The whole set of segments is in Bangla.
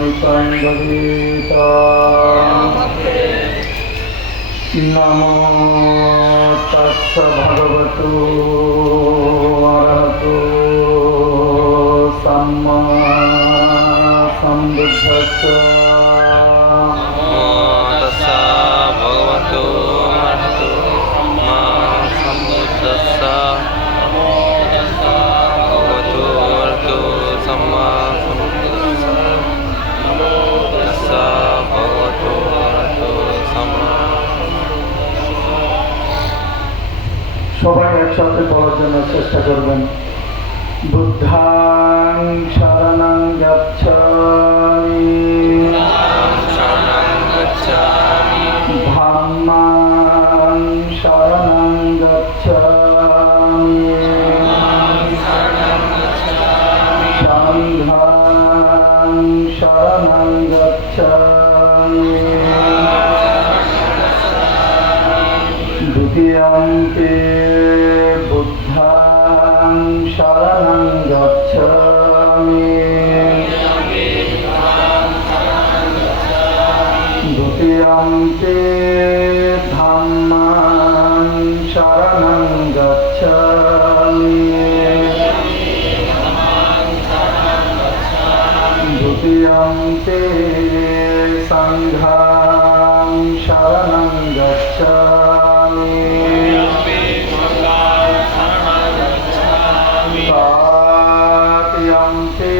নিতঙ্গীতা নমো তস্য ভগবতো অরহতো সম্মা সম্বুদ্ধস্য সবাই একসাথে বলার জন্য চেষ্টা করবেন। বুদ্ধাং শরণং গচ্ছামি ধাম্মাং শরণং গচ্ছামি সংঘাং শরণং গচ্ছামি দ্বিতীয়ম্পি বুদ্ধাং শরণং গচ্ছামি দ্বিতীয়ম্পি ধাম্মাং শরণং গচ্ছামি দ্বিতীয়ম্পি সংঘাং শরণং গচ্ছামি তৃতীয়ম্পি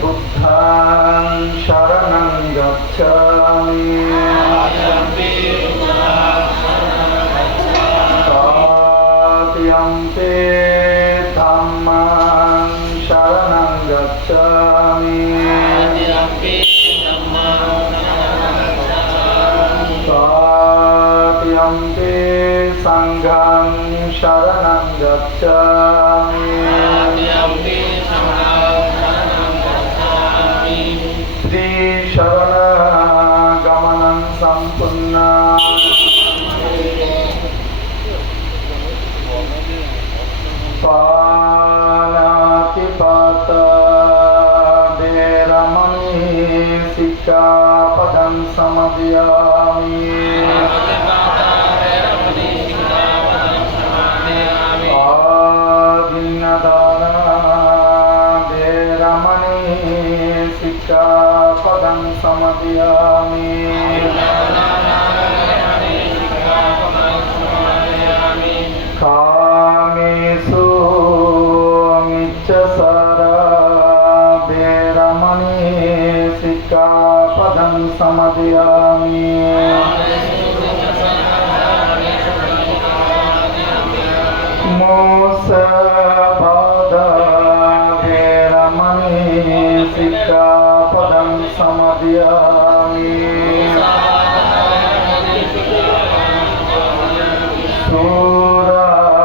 বুদ্ধাং শরণং গচ্ছামি তৃতীয়ম্পি ধাম্মাং শরণং গচ্ছামি তৃতীয়ম্পি সংঘাং শরণং গচ্ছামি ত্রিশরণগমनं সম্পূর্ণং পাণাতিপাতা বেরমণি সিক্খাপদং সমাদিয়ামি আদিন্যদানা বেরমণি সিক্খাপদং সমাদিয়ামি কামেষু মিচ্ছাচারা বেরমণি সিক্খাপদং সমাদিয়ামি মুসাবাদা বেরমণি সিক্খাপদং সমাদিয়ামি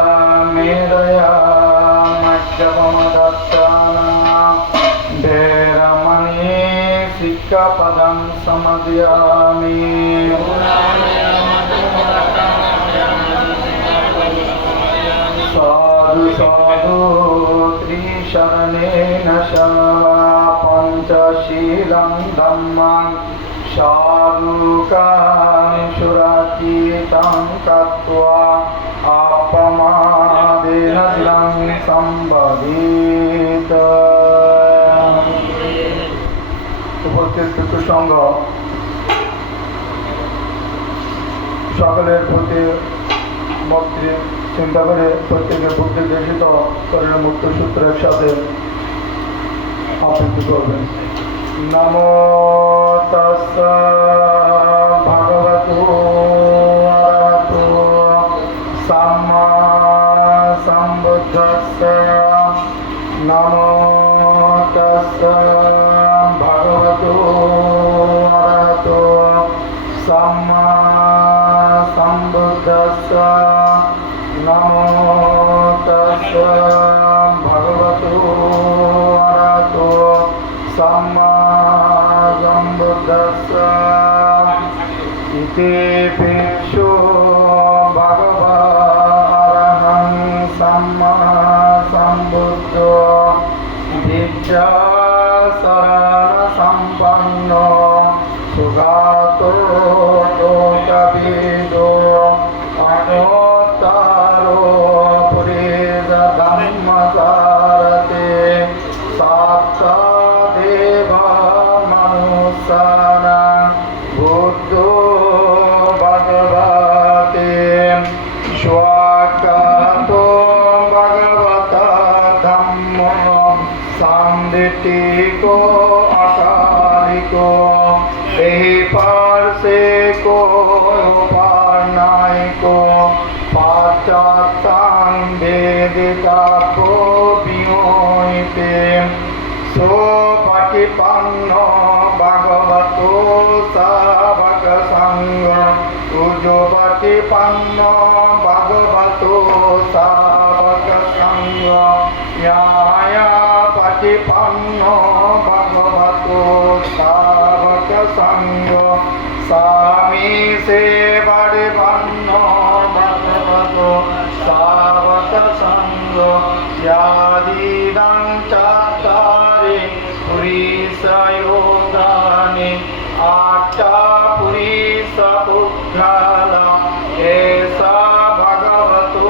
সুরামেরয়া মজ্জপমদত্তানা বেরমণি সিক্খাপদং সমাদিয়ামি সাধু সাধু ত্রিশরণেন পঞ্চশীলং ধম্মং সাধুকাং সুরাচিতাং কত্বা আপমাদেন চিরং সম্বদিত। উপস্থিত ভিক্ষু সংঘ সকলের প্রতি মৈত্রী চিন্তা করে প্রত্যেকে বুদ্ধি দেশিত করে মুক্ত সূত্র একসাথে আবৃত্তি করবেন। নমো তস্য ভগবতো অরহতো সম্মা সম্বুদ্ধস্য নমো তস্য ভগবতো অরহতো সম্মা সম্বুদ্ধস্য নমো তস্য ভগবতো অরহতো সম্মা সম্বুদ্ধস্য ইতি পিষু ভগবা অরহং সম্মা সম্বুদ্ধ ভিক্ষা শরণ Parido Anotaro Purisa Dhammasarate Satta Deva Manusana Buddho Bhagavate Shwakato Bhagavata Dhammo Sanditiko Akariko Ehi Parse Ko Uparnaiko Pachatang Vedita Ko Bioite So Patipanno Bhagavato Savaka Sangha Ujo Patipanno Bhagavato Savaka Sangha Nyaya Patipanno Bhagavato Savaka Sangha Sami Sevaripanno Bhagavato Savaka Sangha Yadidam Chattari Purisa Yodani Atta Purisa Puddhala Esa Bhagavato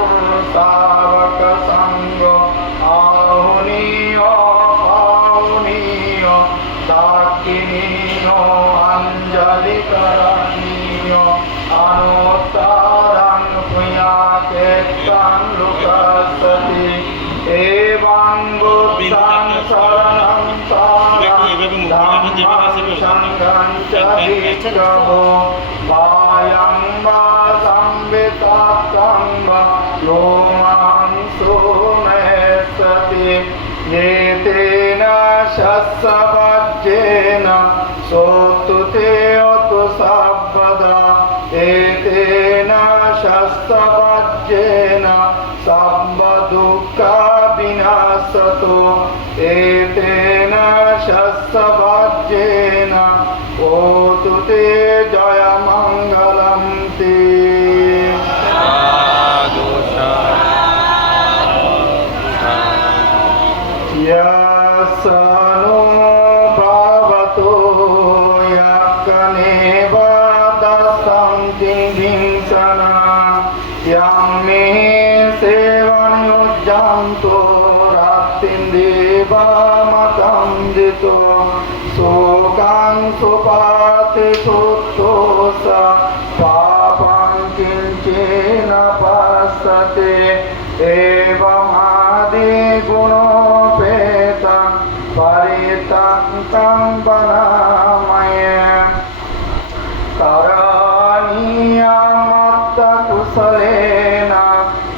Savaka Sangha Ahuniyo Pauniyo Dakiniyo Anjali Karaniyo Anuttarang Puyaketan Lukasati Evam Buddham Saranam Saranam Dhammam Sangham Chadikabo Vayam Vasam Vitatam Va Yomam Sumesati Yetena Shassavajjena Sotute Otu Sabbada Etena Shassavajjena Sabba Dukkha Vinasato Etena Shassavajjena Otute Jaya Mangalam Te Yasano Bhavato Yakaneva Dasam Tindinsana Yamme Sevanyojanto Rattindeva Matandito Sokang Supati Suttosa Papam Kinchena Passate Evamadi Guno Peta Paritantang Banamaya Karaniya Matta Kusalena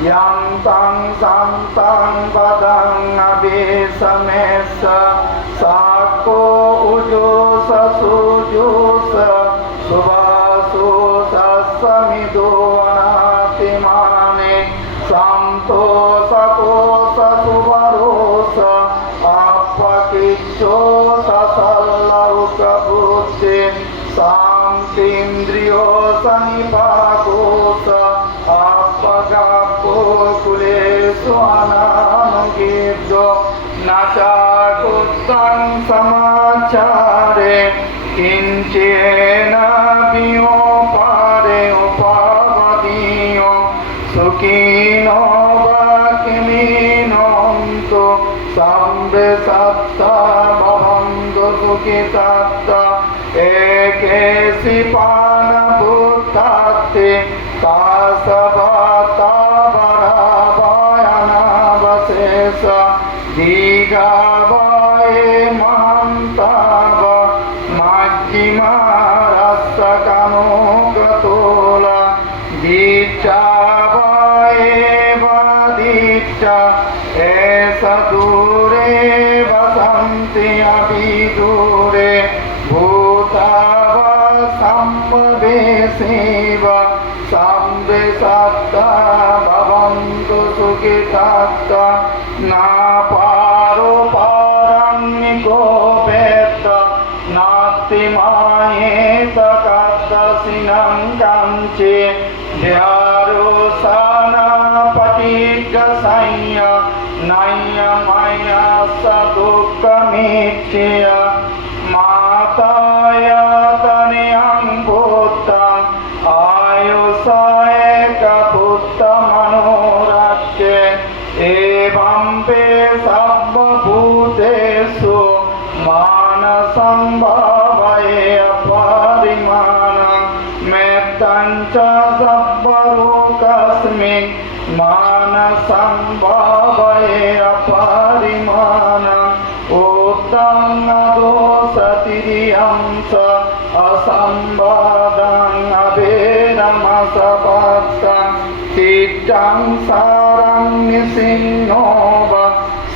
Yantang Santang Padang Abhisamesa Sako Ujusa Sujusa Suvasu Sasamido Anatimane Santo Sakosa Suvarosa Appakicho Sasalauka Buddhi Santindriyo Sanipakosa Appagapo Kulesu Ananugiddo Nachakuttam Samachare Kinchena Vyopare Upavadiyo Sukhino Vakiminonto Sambe Satta Bhavantu Sukhitatta Ekesi Pana Bhuttate Tasavata Varavayana Vasesa Digavaye Mahantava Majjima Rasa Kanokatola Dichavaye Vadicca Esa Dure Vasanti Abhidure Bhutava Sambhave Seva Sambe Satta Bhavantu Sukhitatta Naparo Paranniko Petta Natti Maheta Katta Sinam Kanche Dhyaro Sana Patika Sanya Naya Maya Sadukka Mitya Mataya Taniyam Bhutta Ayo मानसंभावये अपरिमाणं मेत्तं च सब्बलोकस्मिन् मानसंभावये अपरिमाणम् उत्तमं दोषतिर्यं च असंवादं अभेदमसपत्तं चित्तं सारं निसिन्नो वा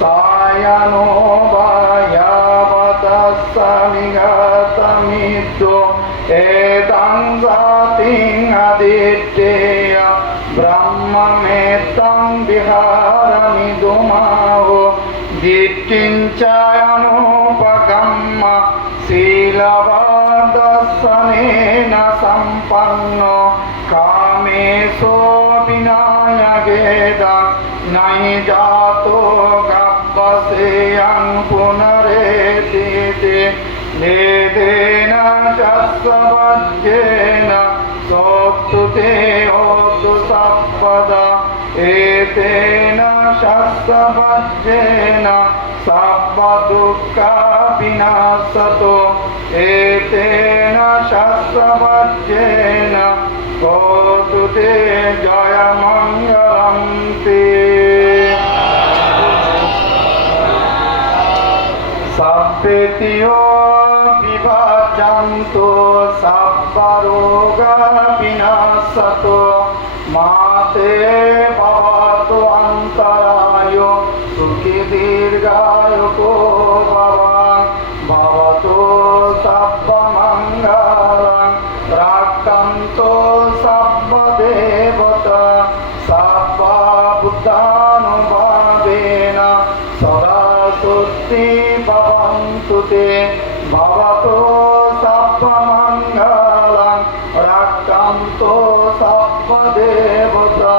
सायनो वा यावतस्सनिगतमिद्धो एतं जातिं अदित्तेय ब्रह्ममेतं विहारमिदुमाहो दिट्टिञ्चायनोपगम्म शीलवादर्शनेन सम्पन्नो कामेशो विनायकेद नहि जातो गप्पसेयं पुनरेतीति वेदेन शस्त्रवज्रेण सोक्तुते होतु सप्पदा एतेन शस्त्रवज्रेण सर्वदुःखविनाशतो एतेन शस्त्रवज्रेण होतु ते जयमङ्गलं ते सप्पेतियो विभाजन्तु सर्वरोगविनाशतो माते भवतु अन्तरायो सुखी दीर्घायुको भवान् भवतु सर्वमङ्गलं रक्षन्तु सर्वदेवता सर्वबुद्धानुभावेन सदा सुस्ति भवन्तु ते भवतु सर्वमङ्गलं रक्षन्तु सर्वदेवता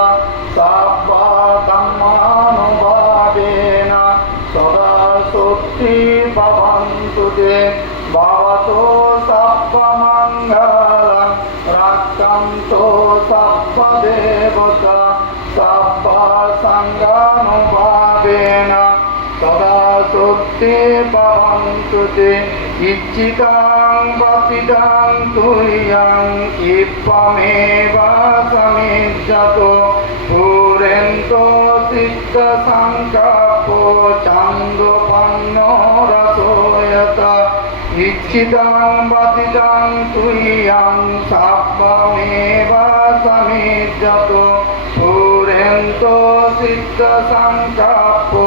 सर्वधर्मानुभावेन सदा सुस्ति भवन्तु ते भवतु सर्वमङ्गलं रक्षन्तु सर्वदेवता सर्वसङ्गानुभावेन सदा सुस्ति भवन्तु ते इच्छितं वसितं तुर्यं क्षिप्रमेव समिज्जतो पुरेन्तो सिद्धसङ्कल्पो छन्दोपन्नो रसोयत इच्छितं वसितं तुर्यं सर्वमेव समिज्जतो पुरेन्तो सिद्धसङ्कल्पो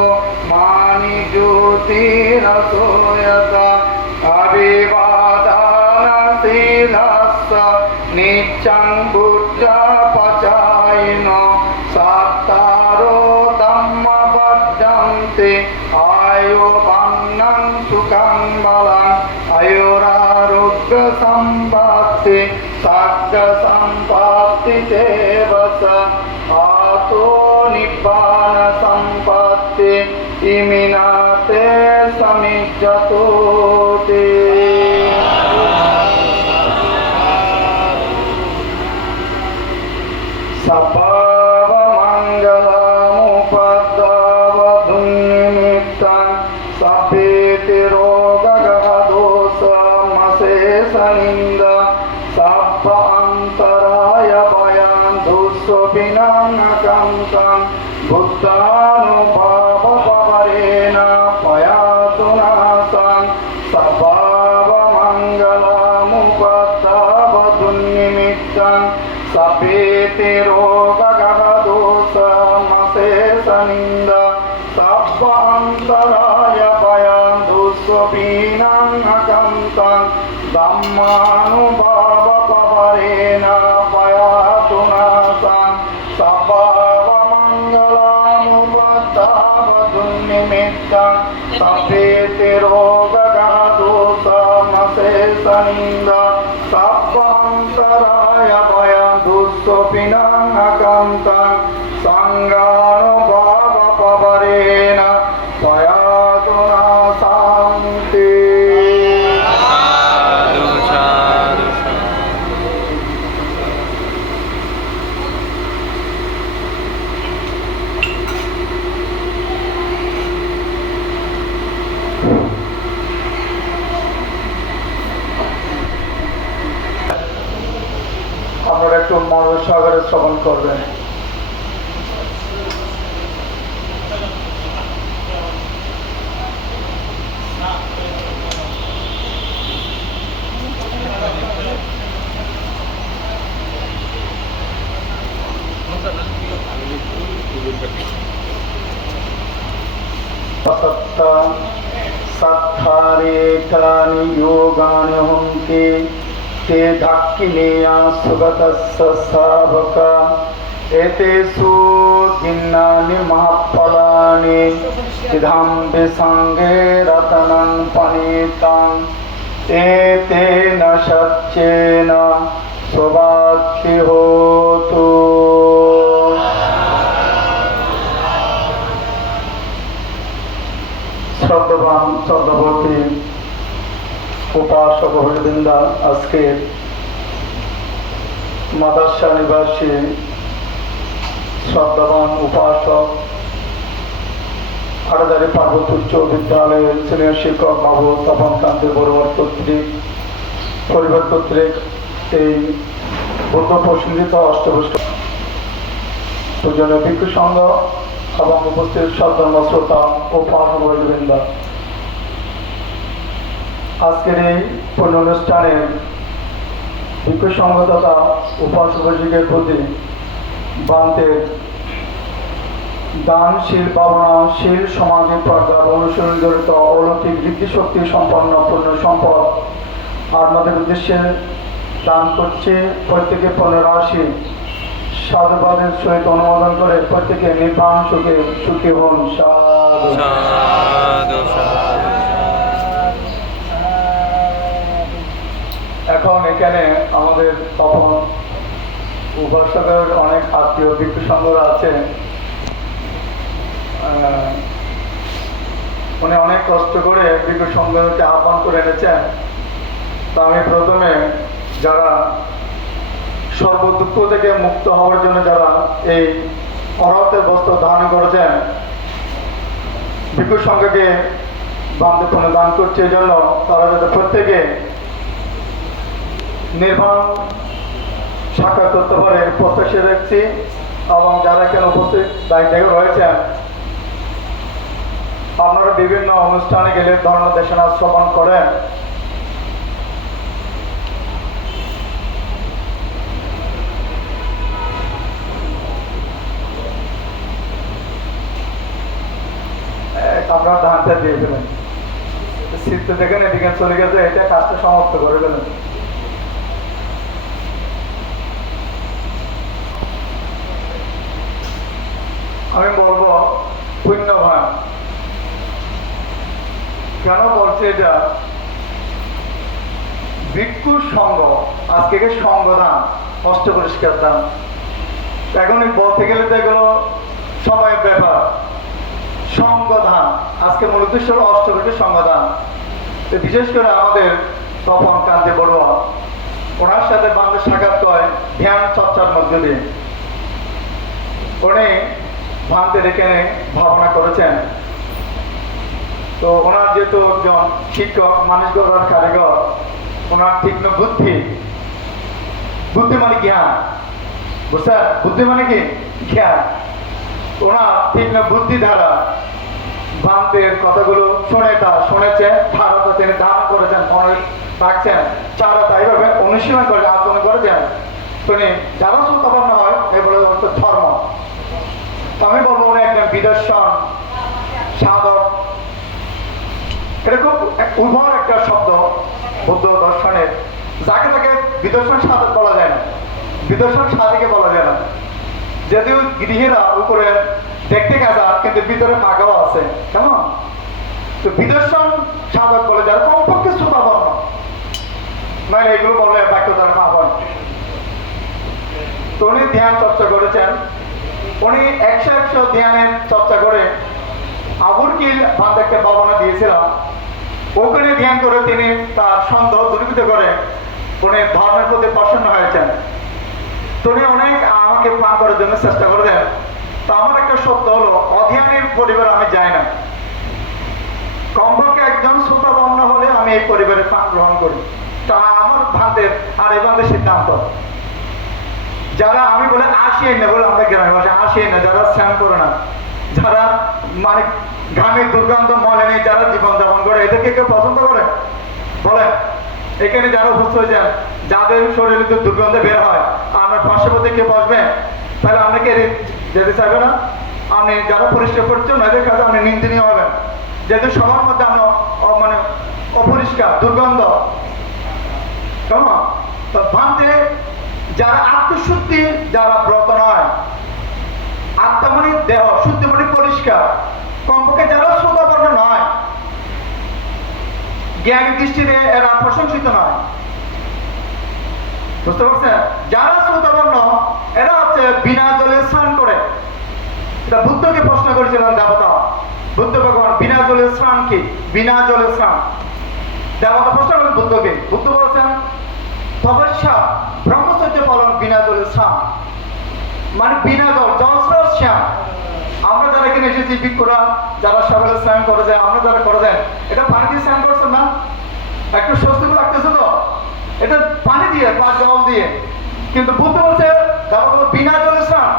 मानि ज्योतिरसोयत अभिवादनशीलस्य नित्यं बुद्धपचायिनो सत्तारो धम्मबद्धन्ते आयुर्वन्नं सुखं बलम् आयुरारोग्यसम्पत्ति सर्गसम्पत्ति चैव च आतो निब्बानसम्पत्ति इमिना ते समिज्जतो ते सपवमङ्गलमुपद्रवधुन्निमित्तं सपेतिरोगगदोषमशेषनिन्द सप्प अन्तराय भयं दुःस्वपिनाकं बुद्धानुभावपरेण पयातु नाशं सपवमङ्गलमुपद्रवधुन्निमित्तं सपेतिरोगगदोषमशेषनिन्द सप्प अन्तराय भयं दुःस्वपिनाकं धम्मानुभावपरेण पयातु नाशं सपवमङ्गलमुपद्रवधुन्निमित्तं सपेतिरोगगदोषमशेषनिन्द सप्प अन्तराय भयं दुःस्वपिनाकं सङ्गानुभावपरेण पयातु नाशं ते সহকারে শ্রবণ করবেন। सत्थारेतानि योगानि हुन्ति ते दाक्षिणेया सुगतस्य सावका एतेषु दिन्नानि महाफलानि सिद्धं विसङ्गे रतनं पनीतं एतेन सत्येन स्ववाक्ति होतु। শ্রদ্ধাবান শ্রদ্ধাবতী উপাসক ভূমিবৃন্দ, আজকে মাদ্রাসা নিবাসী শ্রদ্ধাবান উপাসক আড়াজারি পার্বত্য উচ্চ বিদ্যালয়ের সিনিয়র শিক্ষক বাবু তপন কান্তি বড়ুয়ার কর্তৃক পরিবার কর্তৃক এই বুদ্ধ প্রসঙ্গিত অষ্টবষ্ট পূজনীয় ভিক্ষু সংঘ এবং উপস্থিত সদ্ধর্ম শ্রোতা ও পাঠবৃন্দ, আজকের এই পূর্ণ অনুষ্ঠানে ভিক্ষু সংঘ তথা উপাসকের প্রতি বান্তের দানশীল ভাবনাশীল সমাজের প্রজ্ঞা অনুসরণ জড়িত অলৌকিক বৃদ্ধিশক্তি সম্পন্ন পূর্ণ সম্পদ আপনাদের উদ্দেশ্যে দান করছে। প্রত্যেকে 15 রাশি সাধুবাদের সহিত অনুমোদন করে প্রত্যেকে নির্বাণ সুখে সুখী হন। এখন এখানে আমাদের তখন উপাসকের অনেক আত্মীয় ভিক্ষু সংঘরা আছে, উনি অনেক কষ্ট করে ভিক্ষু সংঘকে আহ্বান করে এনেছেন। তা আমি প্রথমে যারা সর্বদুঃখ থেকে মুক্ত হওয়ার জন্য যারা এই অরহতের বস্ত্র ধারণ করেছেন, ভিক্ষু সংঘকে বান্ধবপূর্ণ দান করছে, এই জন্য তারা যাতে প্রত্যেকে নির্বাণ সাক্ষাৎ করতে পারে প্রত্যাশা রাখছি। এবং যারা এখানে উপস্থিত দায়িত্বে রয়েছেন, আপনারা বিভিন্ন অনুষ্ঠানে গেলে ধর্ম দেশনা শ্রবণ করেন। আপনার ধানটা দিয়ে ফেলেন, শীত দেখেন এদিকে চলে গেছে, এটা কাজটা সমাপ্ত করে ফেলেন। আমি বলবো পুণ্যবান কেন বলছে এটা, ভিক্ষু সংঘ আজকে সঙ্গদান কষ্ট পরিষ্কার দান। এখন বলতে গেলে তো এগুলো সময়ের ব্যাপার। সঙ্গদান আজকে মূল উদ্দেশ্য অষ্টকোটি সঙ্গদান। বিশেষ করে আমাদের তপন কান্তি বড়ুয়া, ওনার সাথে বাংলা সাক্ষাৎ হয় ধ্যান চর্চার মধ্যে দিয়ে। উনি ভান্তের এখানে ভাবনা করেছেন। তো ওনার যেহেতু একজন শিক্ষক, মানুষ গড়ার কারিগর, ওনার তীক্ষ্ণ বুদ্ধি, বুদ্ধি মানে জ্ঞান, বুঝছেন? বুদ্ধি মানে কি? জ্ঞান। ওনার তীক্ষ্ণ বুদ্ধি দ্বারা ভান্তের কথাগুলো শুনেছেন, ধারণা তিনি দান করেছেন, মনে রাখছেন, চারতা এইভাবে অনুশীলন করে আচরণ করেছেন। তিনি যারা শ্রোতাপন্ন হয় এই বলে হচ্ছে ধর্ম। আমি বলবো উনি একজন বিদর্শন সাধক। এটা খুব উর্বর একটা শব্দ বৌদ্ধ দর্শনের, যাকে তাকে বিদর্শন সাধক বলা যায় না, বিদর্শন সাধকে বলা যায় না। যদিও গৃহীরা উপরে দেখতে কাজা, কিন্তু ভিতরে পাগাও আছে, কেমন? তো বিদর্শন সাধক বলে যারা কমপক্ষে শ্রোতাপন্ন, মানে এগুলো বলে বাক্য দ্বারা পাবন। তো উনি ধ্যান চর্চা করেছেন। উনি 100 ধ্যানের চর্চা করে আবুরকিল বাদ একটা ভাবনা দিয়েছিলাম, ওখানে ধ্যান করে তিনি তার সন্দেহ দূরীভূত করে উনি ধর্মের প্রতি প্রসন্ন হয়েছেন। তো উনি অনেক আমাকে পান করার জন্য চেষ্টা করে দেন। তো আমার একটা সত্য হলো, অধ্যায়নের পরিবার আমি যাই না, কমপক্ষে একজন শ্রোতাপন্ন হলে আমি এই পরিবারে পান গ্রহণ করি। তা আমার ভান্তের আর এই ভান্তের সিদ্ধান্ত। যারা আমি বলে আসিয়ে না বলে আমরা গ্রামের ভাষায় আসিয়ে না, যারা স্নান করে না, যারা মানে ঘামের দুর্গন্ধ মলে নেই, যারা জীবনযাপন করে, এদেরকে কেউ পছন্দ করে? বলেন, এখানে যারা উপস্থিত হয়েছেন, যাদের শরীরে যদি দুর্গন্ধ বের হয়, আপনার পার্শ্ববর্তী কেউ বসবে, তাহলে আপনাকে যেতে চাইবে না। আপনি যারা পরিষ্কার করছেন এদের কাছে আপনি নিন্দনীয় হবেন, যেহেতু সবার মধ্যে আমরা মানে অপরিষ্কার দুর্গন্ধ। কেমন তো ভান্তে যারা আত্মশুদ্ধি, যারা ব্রত নয়, আত্মা মানে দেহ, শুদ্ধি মানে পরিষ্কার, কমপক্ষে যারা শ্রোতাবর্ণ নয়, জ্ঞানী দৃষ্টিতে এরা প্রশংসিত নয়। বুঝতে পারছেন? যারা শ্রোতাবর্ণ এরা হচ্ছে বিনা জলে স্নান করে। এটা বুদ্ধকে প্রশ্ন করেছিলেন দেবতা, বুদ্ধ ভগবান, বিনা জলে স্নান কি? বিনা জলে স্নান দেবতা প্রশ্ন করেন বুদ্ধকে। বুদ্ধ বলেছেন তপস্যা ব্রহ্মচর্য পালন বিনা জলে স্নান, মানে বিনা জল, জল স্রোত শ্যাম। আমরা যারা এখানে এসেছি ভিক্ষুরা, যারা সকালে স্নান করে যায়, আমরা যারা করে দেন, এটা পানি দিয়ে স্নান করছেন না? একটু স্বস্তি লাগতেছে তো, এটা পানি দিয়ে বা জল দিয়ে। কিন্তু বুদ্ধ বলছে বিনা জলে স্নান,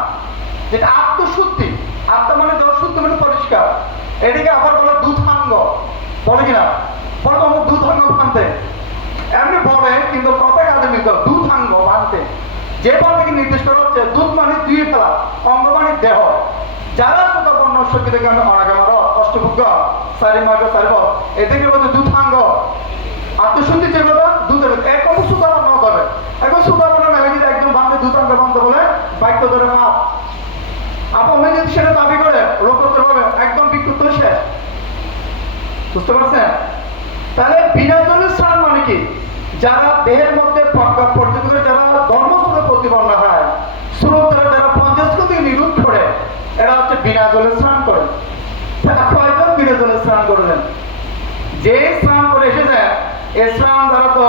যেটা আত্মশুদ্ধি। আত্মা মানে জল, শুদ্ধ মানে পরিষ্কার। এটাকে আবার বলে দুধাঙ্গ, বলে কিনা? বলে তো দুধাঙ্গ ভাঙতে, এমনি বলে কিন্তু কথা কাজে নিতে দুধাঙ্গ ভাঙতে। যে বালতিকে নির্দেশ করা হচ্ছে, দুধ মানে দুই ফেলা, অঙ্গ মানে দেহ। যারা সুতাপন্ন শক্তি থেকে আমি অনাগামার অষ্টভুজ্ঞ সারি মার্গ সারিব, এদেরকে বলতে দুধাঙ্গ। আত্মশুদ্ধি যে কথা দুধের এখন সুতাপন্ন হবে, এখন সুতাপন্ন না হয়ে যদি একদম বান্ধে দুধাঙ্গ বান্ধে বলে বাক্য ধরে মাপ। আপনি যদি সেটা দাবি করে লোক করতে পারবে, একদম বিক্ষুব্ধ শেষ। বুঝতে পারছেন? তাহলে বিনা জলে স্নান মানে কি? যারা দেহের মধ্যে পর্যন্ত করে যারা ধর্মস্রোত প্রতিপন্ন হয়, স্রোতরা যারা পঞ্চস্কৃতি নিরোধ করে, এরা হচ্ছে বিনা জলে স্নান করে। তারা কয়জন বিনা জলে স্নান করলেন? যে স্নান করে এসেছে, এ স্নান দ্বারা তো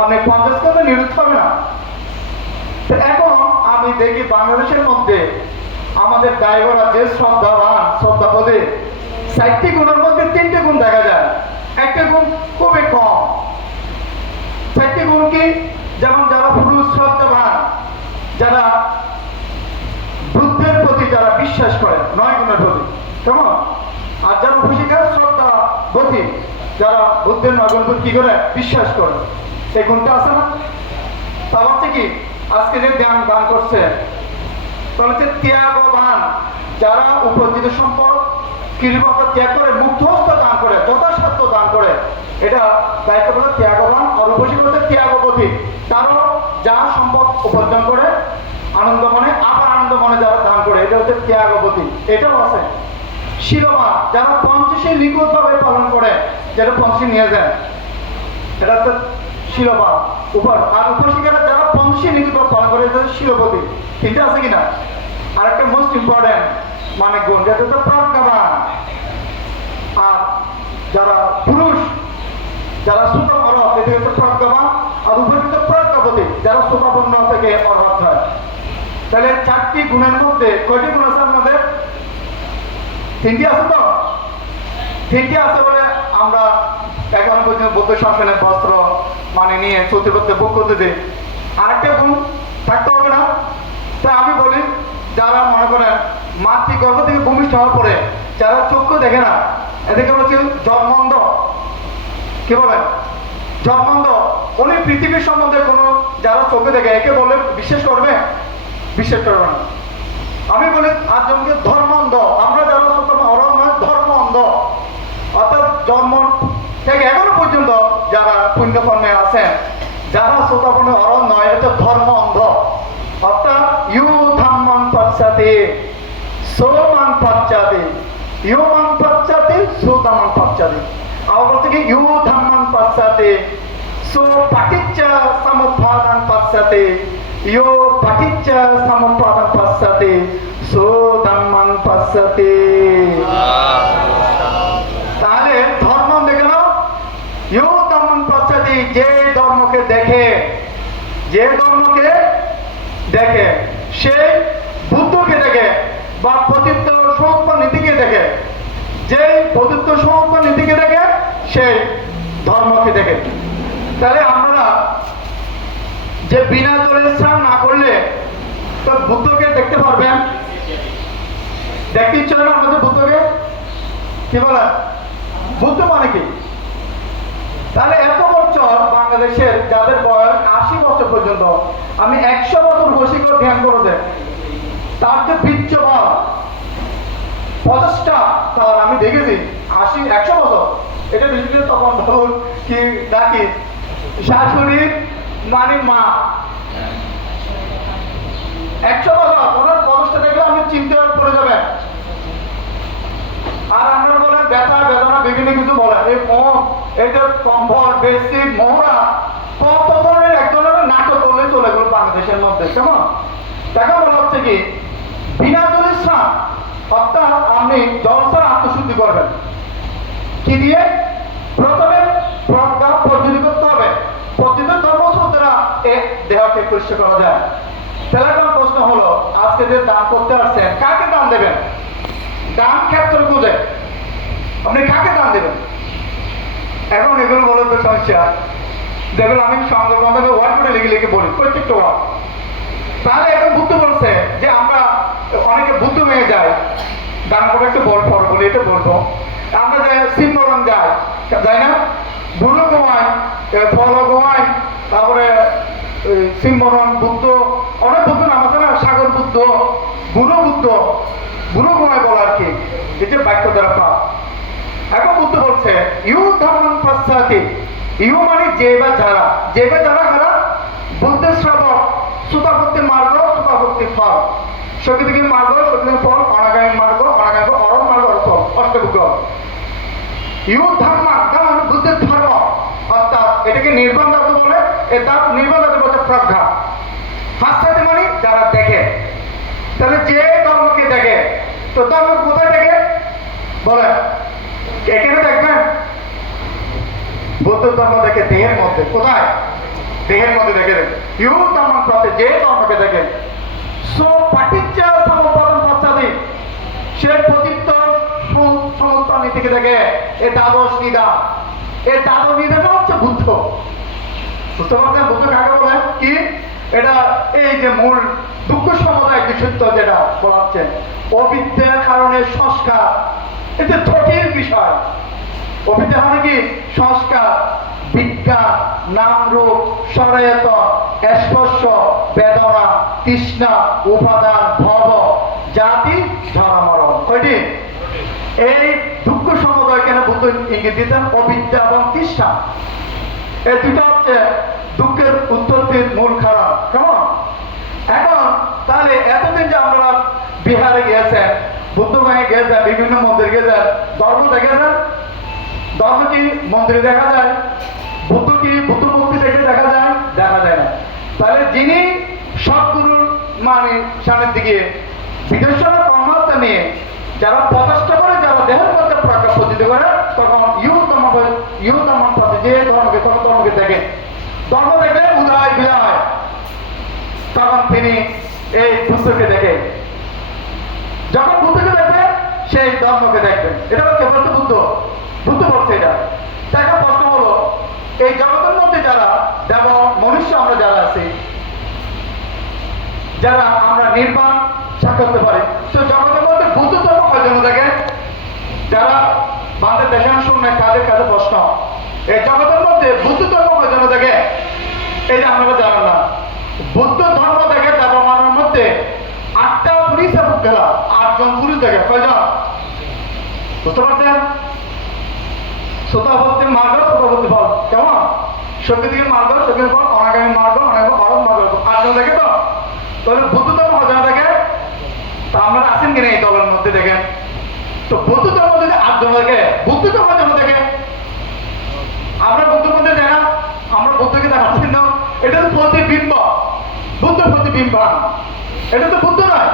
আপনি পঞ্চস্কৃতি নিরোধ হবে না। এখন আমি দেখি বাংলাদেশের মধ্যে আমাদের ড্রাইভাররা যে শ্রদ্ধাবান, শ্রদ্ধাবোধে 4টি গুণের মধ্যে 3টে গুণ দেখা যায়, একটা গুণ খুবই কম। 4টি গুণ কি? যেমন যারা পুরুষ শ্রদ্ধাবান, যারা বুদ্ধের প্রতি যারা বিশ্বাস করে, 9 গুণের প্রতি, কেমন? আর যারা ভূষিকার শ্রদ্ধাবোধী, যারা বুদ্ধের 9 গুণের প্রতি কি করে বিশ্বাস করে, এই গুণটা আছে না? তা হচ্ছে কি আজকে যে জ্ঞান দান করছে, তাহলে হচ্ছে ত্যাগবান, যারা উপার্জিত সম্পদ কৃপা ত্যাগ করে, মুক্ত হস্ত দান করে, যথাসাধ্য দান করে, এটা দায়িত্ব বলে ত্যাগবান। আর উপসী বলতে ত্যাগপতি, তারও যা সম্পদ উপার্জন করে আনন্দ মনে, আবার আনন্দ মনে যারা দান করে, এটা হচ্ছে ত্যাগপতি। এটাও আছে শিরোমান, যারা পঞ্চশী নিখুঁতভাবে পালন করে, যেটা পঞ্চশী নিয়ে যায়, এটা হচ্ছে শিরোমান উপর। আর উপশিকারা যারা পঞ্চশী নিখুঁতভাবে পালন করে, এটা হচ্ছে শিরোপতি। ঠিক আছে কিনা? আর একটা মোস্ট ইম্পর্টেন্ট মানে গুণ, যেটা হচ্ছে প্রজ্ঞাবান। আর যারা পুরুষ, যারা শ্রোতা অরহত, এটা হচ্ছে প্রজ্ঞাবান। আর উপযুক্ত প্রজ্ঞাপতি, যারা শ্রোতাপন্ন থেকে অরহত হয়। তাহলে 4টি গুণের মধ্যে কয়টি গুণ আছে আমাদের? 3টি আছে তো? 3টি আছে বলে আমরা এখন পর্যন্ত বৌদ্ধ শাসনের বস্ত্র মানে নিয়ে চলতে করতে ভোগ করতে দিই। আরেকটা গুণ থাকতে হবে না? তা আমি বলি, যারা মনে করেন মাতৃগর্ভ থেকে ভূমিষ্ঠ হওয়ার পরে যারা চক্ষু দেখে না, এদেরকে বলছে জন্মন্ধ। কি বলেন? জন্মন্ধ। উনি পৃথিবীর সম্বন্ধে কোনো যারা চোখে দেখে, একে বলে বিশ্বাস করবে? বিশ্বাস করবে না। আমি বলি আর জনকে ধর্মান্ধ। আমরা যারা অরণ নয়, ধর্ম অন্ধ। অর্থাৎ জন্ম থেকে এখনো পর্যন্ত যারা পুণ্যকর্মে আছেন, যারা শ্রোতাপণ্য অরণ নয়, এটা ধর্ম অন্ধ। অর্থাৎ ইউ ধাম্মান পশ্চাতে সোমান পশ্চাতে, ইউ মান পশ্চাতে সোদামান পশ্চাতে। আবার বলছে কি ইউ ধাম্মান পশ্চাতে সো পাটিচ্চ সমুৎপাদন পশ্চাতে, ইউ পাটিচ্চ সমুৎপাদন পশ্চাতে সো ধাম্মান পশ্চাতে। তাহলে ধর্ম দেখে নাও, ইউ ধাম্মান পশ্চাতে, যে ধর্মকে দেখে, যে ধর্মকে দেখে, সেই বুদ্ধকে দেখে বা পতিত্ব সমত্ব নীতিকে দেখে। যে পতিত্ব সমত্ব নীতিকে দেখে, সেই ধর্মকে দেখে। তাহলে আমরা যে বিনা জলে স্নান না করলে তো বুদ্ধকে দেখতে পারবেন? দেখতে ইচ্ছে হয় না আমাদের বুদ্ধকে? কি বলেন? বুদ্ধ মানে কি? তাহলে এত বছর বাংলাদেশের যাদের বয়স 80 বছর পর্যন্ত, আমি 100 বছর বসিকর ধ্যান করেছে, তার যে বীর্য ভাব, প্রচেষ্টা তার আমি দেখেছি 100 বছর। এটা বিশেষ তখন ধরুন কি ডাকি শাশুড়ি মানে মা, 100 বছর ওনার প্রচেষ্টা দেখলে আমি চিন্তা করে যাবেন। আর আমরা বলেন ব্যথা বেদনা বিভিন্ন কিছু বলেন, এই মোহ, এই যে কম্বল বেডশিট মোহরা, কত ধরনের এক ধরনের নাটক করলে চলে গেল বাংলাদেশের মধ্যে। কেমন দেখা বলা হচ্ছে কি বিনা জলের স্নান, অর্থাৎ আপনি জল ছাড়া আত্মশুদ্ধি করবেন কি দিয়ে? প্রথমে প্রজ্ঞা পদ্ধতি করতে হবে। প্রতিদিন ধর্মসূত্রা এই দেহকে পরিষ্কার করা যায়। তাহলে আমার প্রশ্ন হলো, আজকে যে দান করতে আসছেন, কাকে দান দেবেন? দান ক্ষেত্র খুঁজে আপনি কাকে দান দেবেন? এখন এগুলো বলে তো সমস্যা, যেগুলো আমি সংগ্রহ ওয়ার্ড করে লিখে লিখে বলি, প্রত্যেকটা ওয়ার্ড। তাহলে এখন বুদ্ধ বলছে যে আমরা অনেকে বুদ্ধ হয়ে যাই, দান করে একটু বল ফর বলি, এটা বলবো আমরা যাই সিমরন যাই না, বুড়ো গোমাই, ফল গোমাই, তারপরে সিমরন বুদ্ধ, অনেক বুদ্ধ নাম আছে না, সাগর বুদ্ধ, বুড়ো বুদ্ধ, বুড়ো গোমাই বলা আর কি, এই যে বাক্য দ্বারা পা। এখন বুদ্ধ বলছে ইউ ধর্ম পশ্চাতে, ইউ মানে যে বা যারা, যে বা যারা কারা? বুদ্ধের শ্রাবক, সুতাপত্তির মার্গ, সুতাপত্তির ফল, সকিদিকে মার্গ, সকিদিকে ফল, অনাগামী মার্গ, অনাগামী অরণ মার্গ, অর্থ অষ্টভুগ। ইউ ধর্ম ধর্ম বুদ্ধের ধর্ম, অর্থাৎ এটাকে নির্বাণ ধাতু বলে, এর ধাতু নির্বাণ ধাতু বলছে প্রজ্ঞা। ফার্স্ট মানে যারা দেখে। তাহলে যে ধর্মকে দেখে, তো ধর্ম কোথায় দেখে বলে? এখানে দেখবেন বুদ্ধ ধর্ম দেখে দেহের মধ্যে। কোথায়? দেহের মধ্যে দেখে। ইউ ধর্ম যে ধর্মকে দেখে, সো পাটিচ্চা সমুৎপাদন পশ্চাদী, সে পতিত্ব সমস্ত নীতিকে দেখে। এ দ্বাদশ নিদান, এ দ্বাদশ নিদান হচ্ছে বুদ্ধ। বুঝতে পারছেন বুদ্ধ কাকে বলে? কি এটা? এই যে মূল দুঃখ সমুদায় বিশুদ্ধ যেটা বলাচ্ছেন, অবিদ্যার কারণে সংস্কার, এটা জটিল বিষয়। অবিদ্যা মানে কি? সংস্কার, বিজ্ঞান, নাম রূপ, সরায়ত, স্পর্শ, বেদনা, তৃষ্ণা, উপাদান, ভব, জাতি, ধরা মরণ। কয়টি? এই দুঃখ সমুদয় কেন বুদ্ধ ইঙ্গিত দিতেন? অবিদ্যা এবং তৃষ্ণা, এই দুটা হচ্ছে দুঃখের উৎপত্তির মূল কারণ। কেমন? এখন তাহলে এতদিন যে আমরা বিহারে গিয়েছেন, বুদ্ধগয়ে গিয়েছেন, বিভিন্ন মন্দির গিয়েছেন, ধর্ম দেখেছেন? ধর্ম কি মন্দিরে দেখা যায়? বুদ্ধ কি বুদ্ধ মূর্তি দেখে দেখা যায়? দেখা যায় না। তাহলে যিনি সদ্গুরুর মানে সামনের দিকে বিদর্শন কর্মস্থা নিয়ে যারা প্রচেষ্টা করে, যারা দেহের মধ্যে প্রজ্ঞা পদ্ধতি করে, তখন ইউ ধর্ম পথে যে ধর্মকে, তখন ধর্মকে দেখে। ধর্ম দেখে উদয় বিদায়, তখন তিনি এই বুদ্ধকে দেখে। যখন বুদ্ধকে দেখবে, সেই ধর্মকে দেখবেন। এটা হচ্ছে বলতে বুদ্ধ বলছে এটা। এখন প্রশ্ন হলো, এই জগতের মধ্যে যারা দেব মনুষ্য আমরা যারা আছি, যারা আমরা নির্বাণ সাক্ষাৎ করতে পারি, তো জগতের মধ্যে বুদ্ধ ধর্ম কয়জন দেখে? যারা বাংলাদেশ দেশান শুনবে তাদের কাছে প্রশ্ন, এই জগতের মধ্যে বুদ্ধ ধর্ম কয়জন দেখে? এটা আমরা জানেন না। বুদ্ধ ধর্ম দেখে দেব মানবের মধ্যে 8টা পুরুষ এবং খেলা, 8জন পুরুষ দেখে। কয়জন? বুঝতে পারছেন? সুতাপত্তির মার্গ, সুতাপত্তি ফল। কেমন? সত্যিদিকে মার্গ, সত্যি ফল, অনাগামী মার্গ, অনাগামী অরণ মার্গ, 8জন দেখে। তো তাহলে বুদ্ধ ধর্ম কয়জন দেখে? তা আপনারা আছেন কিনা এই দলের মধ্যে? দেখেন তো বুদ্ধ ধর্ম যদি 8জন দেখে, বুদ্ধ ধর্ম যেন দেখে। আমরা বুদ্ধের মধ্যে দেখা, আমরা বুদ্ধকে দেখাচ্ছি না, এটা তো প্রতিবিম্ব, বুদ্ধ প্রতিবিম্ব, এটা তো বুদ্ধ নয়।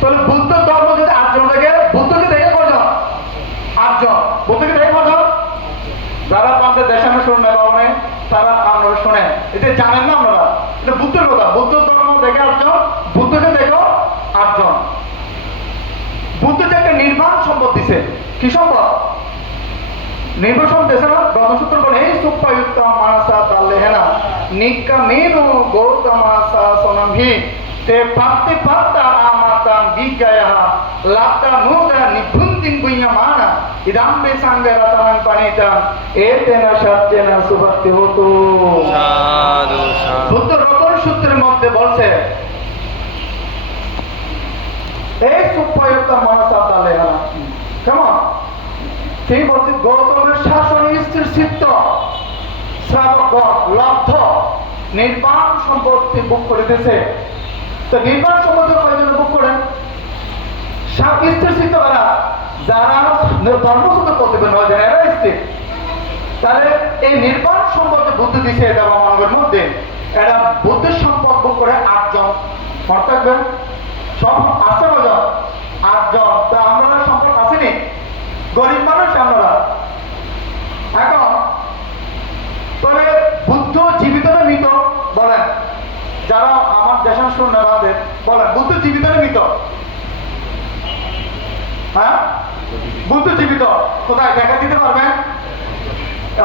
তাহলে বুদ্ধ ধর্ম যদি 8জন দেখে, বুদ্ধকে দেখে কয়জন? 8জন। বুদ্ধকে দেখে কয়জন? যারা আমাদের দেশানো শুনে বাবনে, তারা আপনারা শোনেন, এটা জানেন না আপনারা, এটা বুদ্ধের কথা। বুদ্ধ ধর্ম দেখে 8জন, বুদ্ধকে দেখো 8জন। বুদ্ধ যে একটা নির্বাণ সম্পদ দিছে। কি সম্পদ? নির্বাসন দেশে ব্রহ্মসূত্র বলে, এই সুপ্পায়ুক্ত মানসা তাল্লেহেনা নিকা menu গৌতমাসা সোনামহি te patte patta amatam vigaya latta muda nibundin bunyamana idambe sangara tanang panita etena satyena subhati hotu সাধু সাধু বুদ্ধ রতন সূত্রের মধ্যে বলছে এই সুপ্রয়ুক্ত মনসাতালে কেমন তিনি বলছে গৌতমের শাসন স্থির সিদ্ধ শ্রাবক লব্ধ নির্বাণ সম্পত্তি বুক করিতেছে তো নির্বাণ সম্পত্তি কয়জন বুক করেন স্থির সিদ্ধ করা যারা ধর্মসূত্র প্রতিবেদন হয় এরা স্থির তাহলে এই নির্বাণ সম্পত্তি বুদ্ধ দিছে দেওয়া মানবের মধ্যে এরা বুদ্ধের সম্পদ বুক করে 8 জন মনে থাকবেন সব আছে কজন 8 জন তা আমরা সম্পদ আসেনি গরিব মানুষ আমরা এখন তবে বুদ্ধ জীবিত না মৃত বলেন যারা আমার দেশের শুননাদের বলেন বুদ্ধ জীবিত না মৃত হ্যাঁ বুদ্ধ জীবিত কোথায় দেখা দিতে পারবেন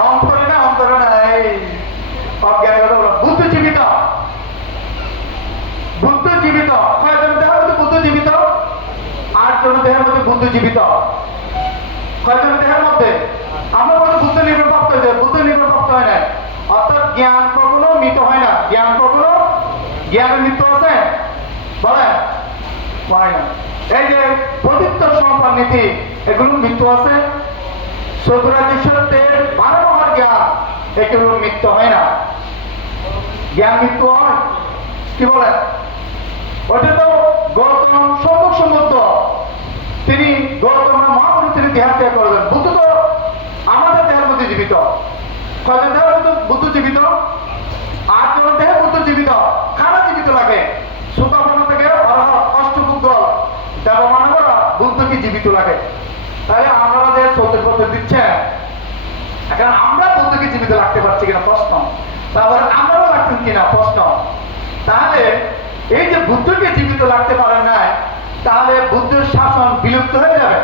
অন্তরে না এই অজ্ঞানী কথা বলো বুদ্ধ জীবিত কয়জন দেহের মধ্যে বুদ্ধ জীবিত 8 জন দেহের মধ্যে বুদ্ধ জীবিত কয়জন দেহের মধ্যে আমরা বলতে বুদ্ধ নির্ভর প্রাপ্ত হয়েছে বুদ্ধ নির্ভর প্রাপ্ত হয় না অর্থাৎ জ্ঞান কখনো মৃত হয় না জ্ঞানের মৃত্যু আছে বলেন হয় না এই যে প্রদীপ্ত সম্পদ নীতি এগুলো মৃত্যু আছে সদরাজেশ্বরের 12 মহার জ্ঞান এগুলো মৃত্যু হয় না জ্ঞান মৃত্যু হয় কি বলেন ওটা তো গৌতম সম্মুখ সমুদ্র তিনি গৌতম মহাপুরুষ তিনি দেহার ত্যাগ করবেন বুদ্ধ তো আমাদের দেহের মধ্যে জীবিত কয়জন দেহের মধ্যে বুদ্ধ জীবিত 8 জন দেহে বুদ্ধ জীবিত কারা জীবিত লাগে সুতাপন্ন থেকে অষ্টপুদ্গল দেবমানবরা বুদ্ধকে জীবিত লাগে তাহলে আমরা যে সত্যের পথে দিচ্ছেন এখন আমরা বুদ্ধকে জীবিত রাখতে পারছি কিনা প্রশ্ন তারপরে আমরাও রাখছেন কিনা প্রশ্ন তাহলে এই যে বুদ্ধকে জীবিত রাখতে পারেন নাই তাহলে বুদ্ধের শাসন বিলুপ্ত হয়ে যাবে